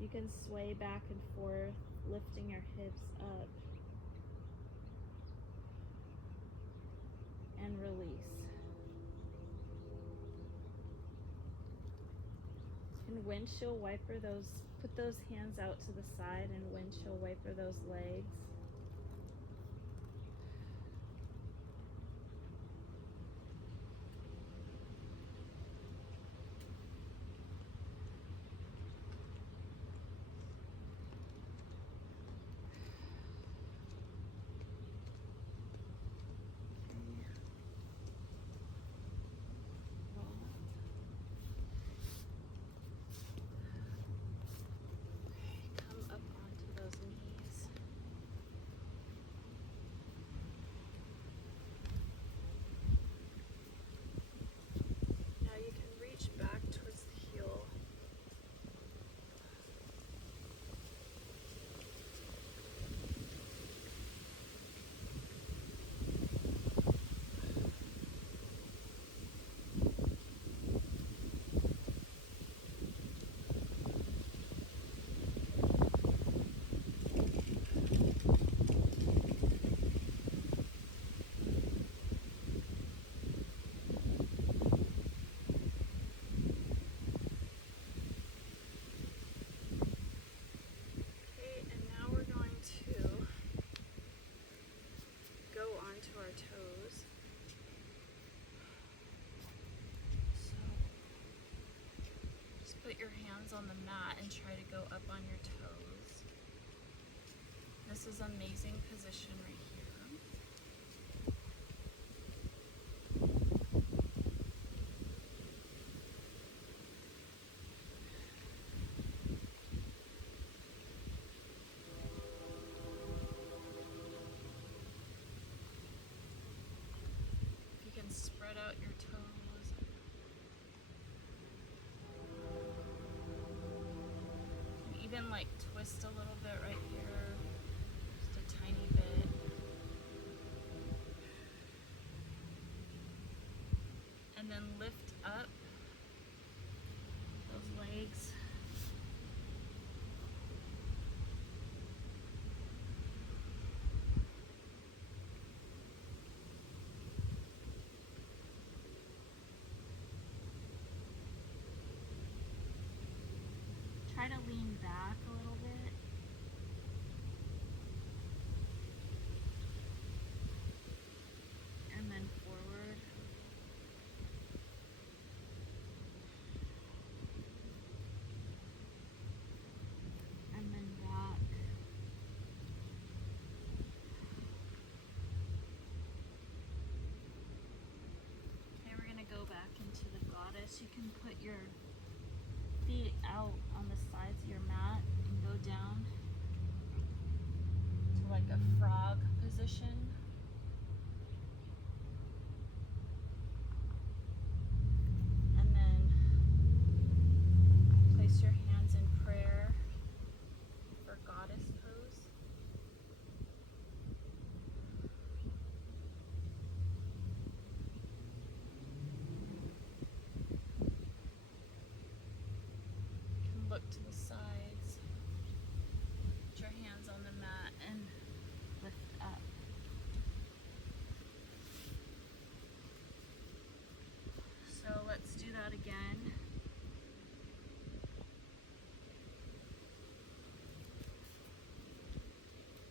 You can sway back and forth, lifting your hips up. And release. And windshield wiper those, put those hands out to the side and windshield wiper those legs. Back towards the heel. Toes. So just put your hands on the mat and try to go up on your toes. This is an amazing position right spread out your toes. And even like twist a little bit right here, just a tiny bit. And then lift up those legs. Try to lean back a little bit. And then forward. And then back. Okay, we're gonna go back into the goddess. You can put your feet out on the sides of your mat and go down to like a frog position. And then up to the sides. Put your hands on the mat and lift up. So let's do that again.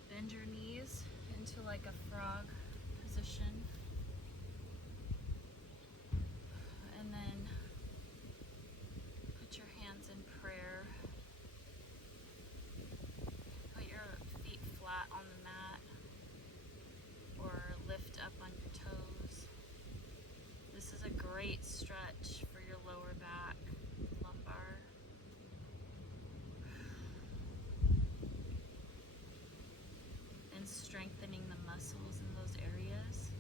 Bend your knees into like a frog position. And then put your hands in prayer. Put your feet flat on the mat or lift up on your toes. This is a great stretch for your lower back, lumbar. And strengthening the muscles in those areas.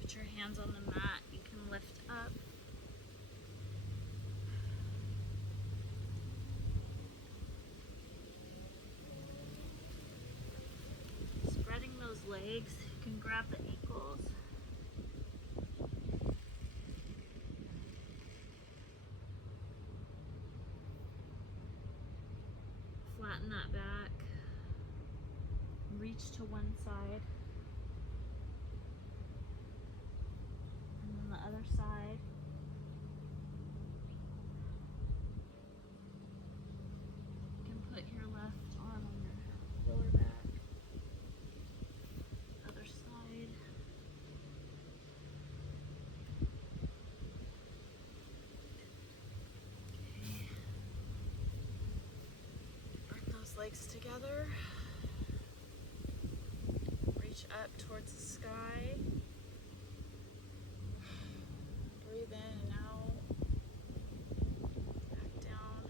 Put your hands on the mat. You can lift up. Spreading those legs, you can grab the ankles. Flatten that back. Reach to one side. And then the other side. You can put your left arm on your lower back. Other side. Okay. Bring those legs together. Reach up towards the sky. Breathe in and out. Back down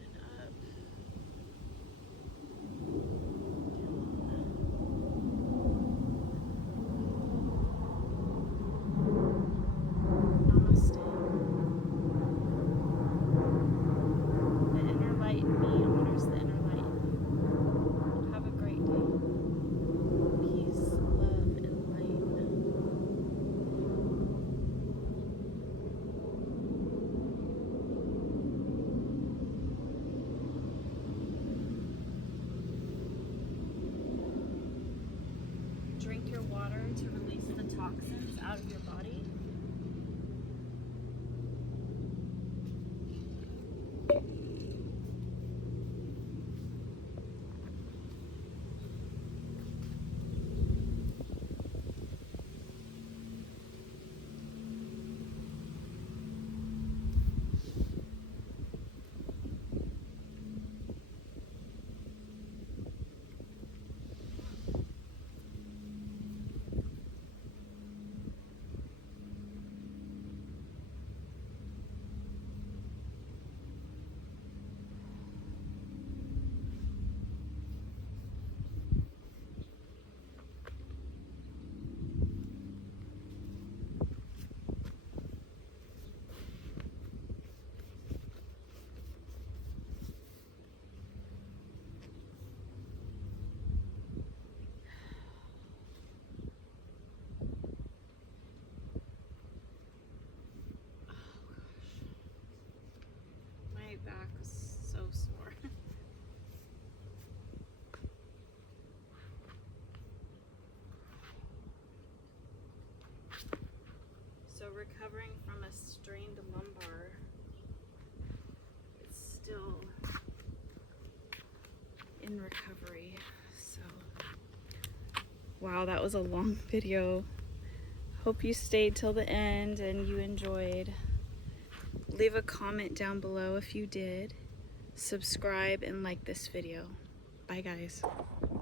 and up. Down. Namaste. The inner light in me honors the inner light in you. Have a great day. Peace, love, and light. Drink your water to release the toxins out of your body. My back was so sore. So recovering from a strained lumbar, it's still in recovery. So, wow, that was a long video. Hope you stayed till the end and you enjoyed. Leave a comment down below if you did. Subscribe and like this video. Bye guys.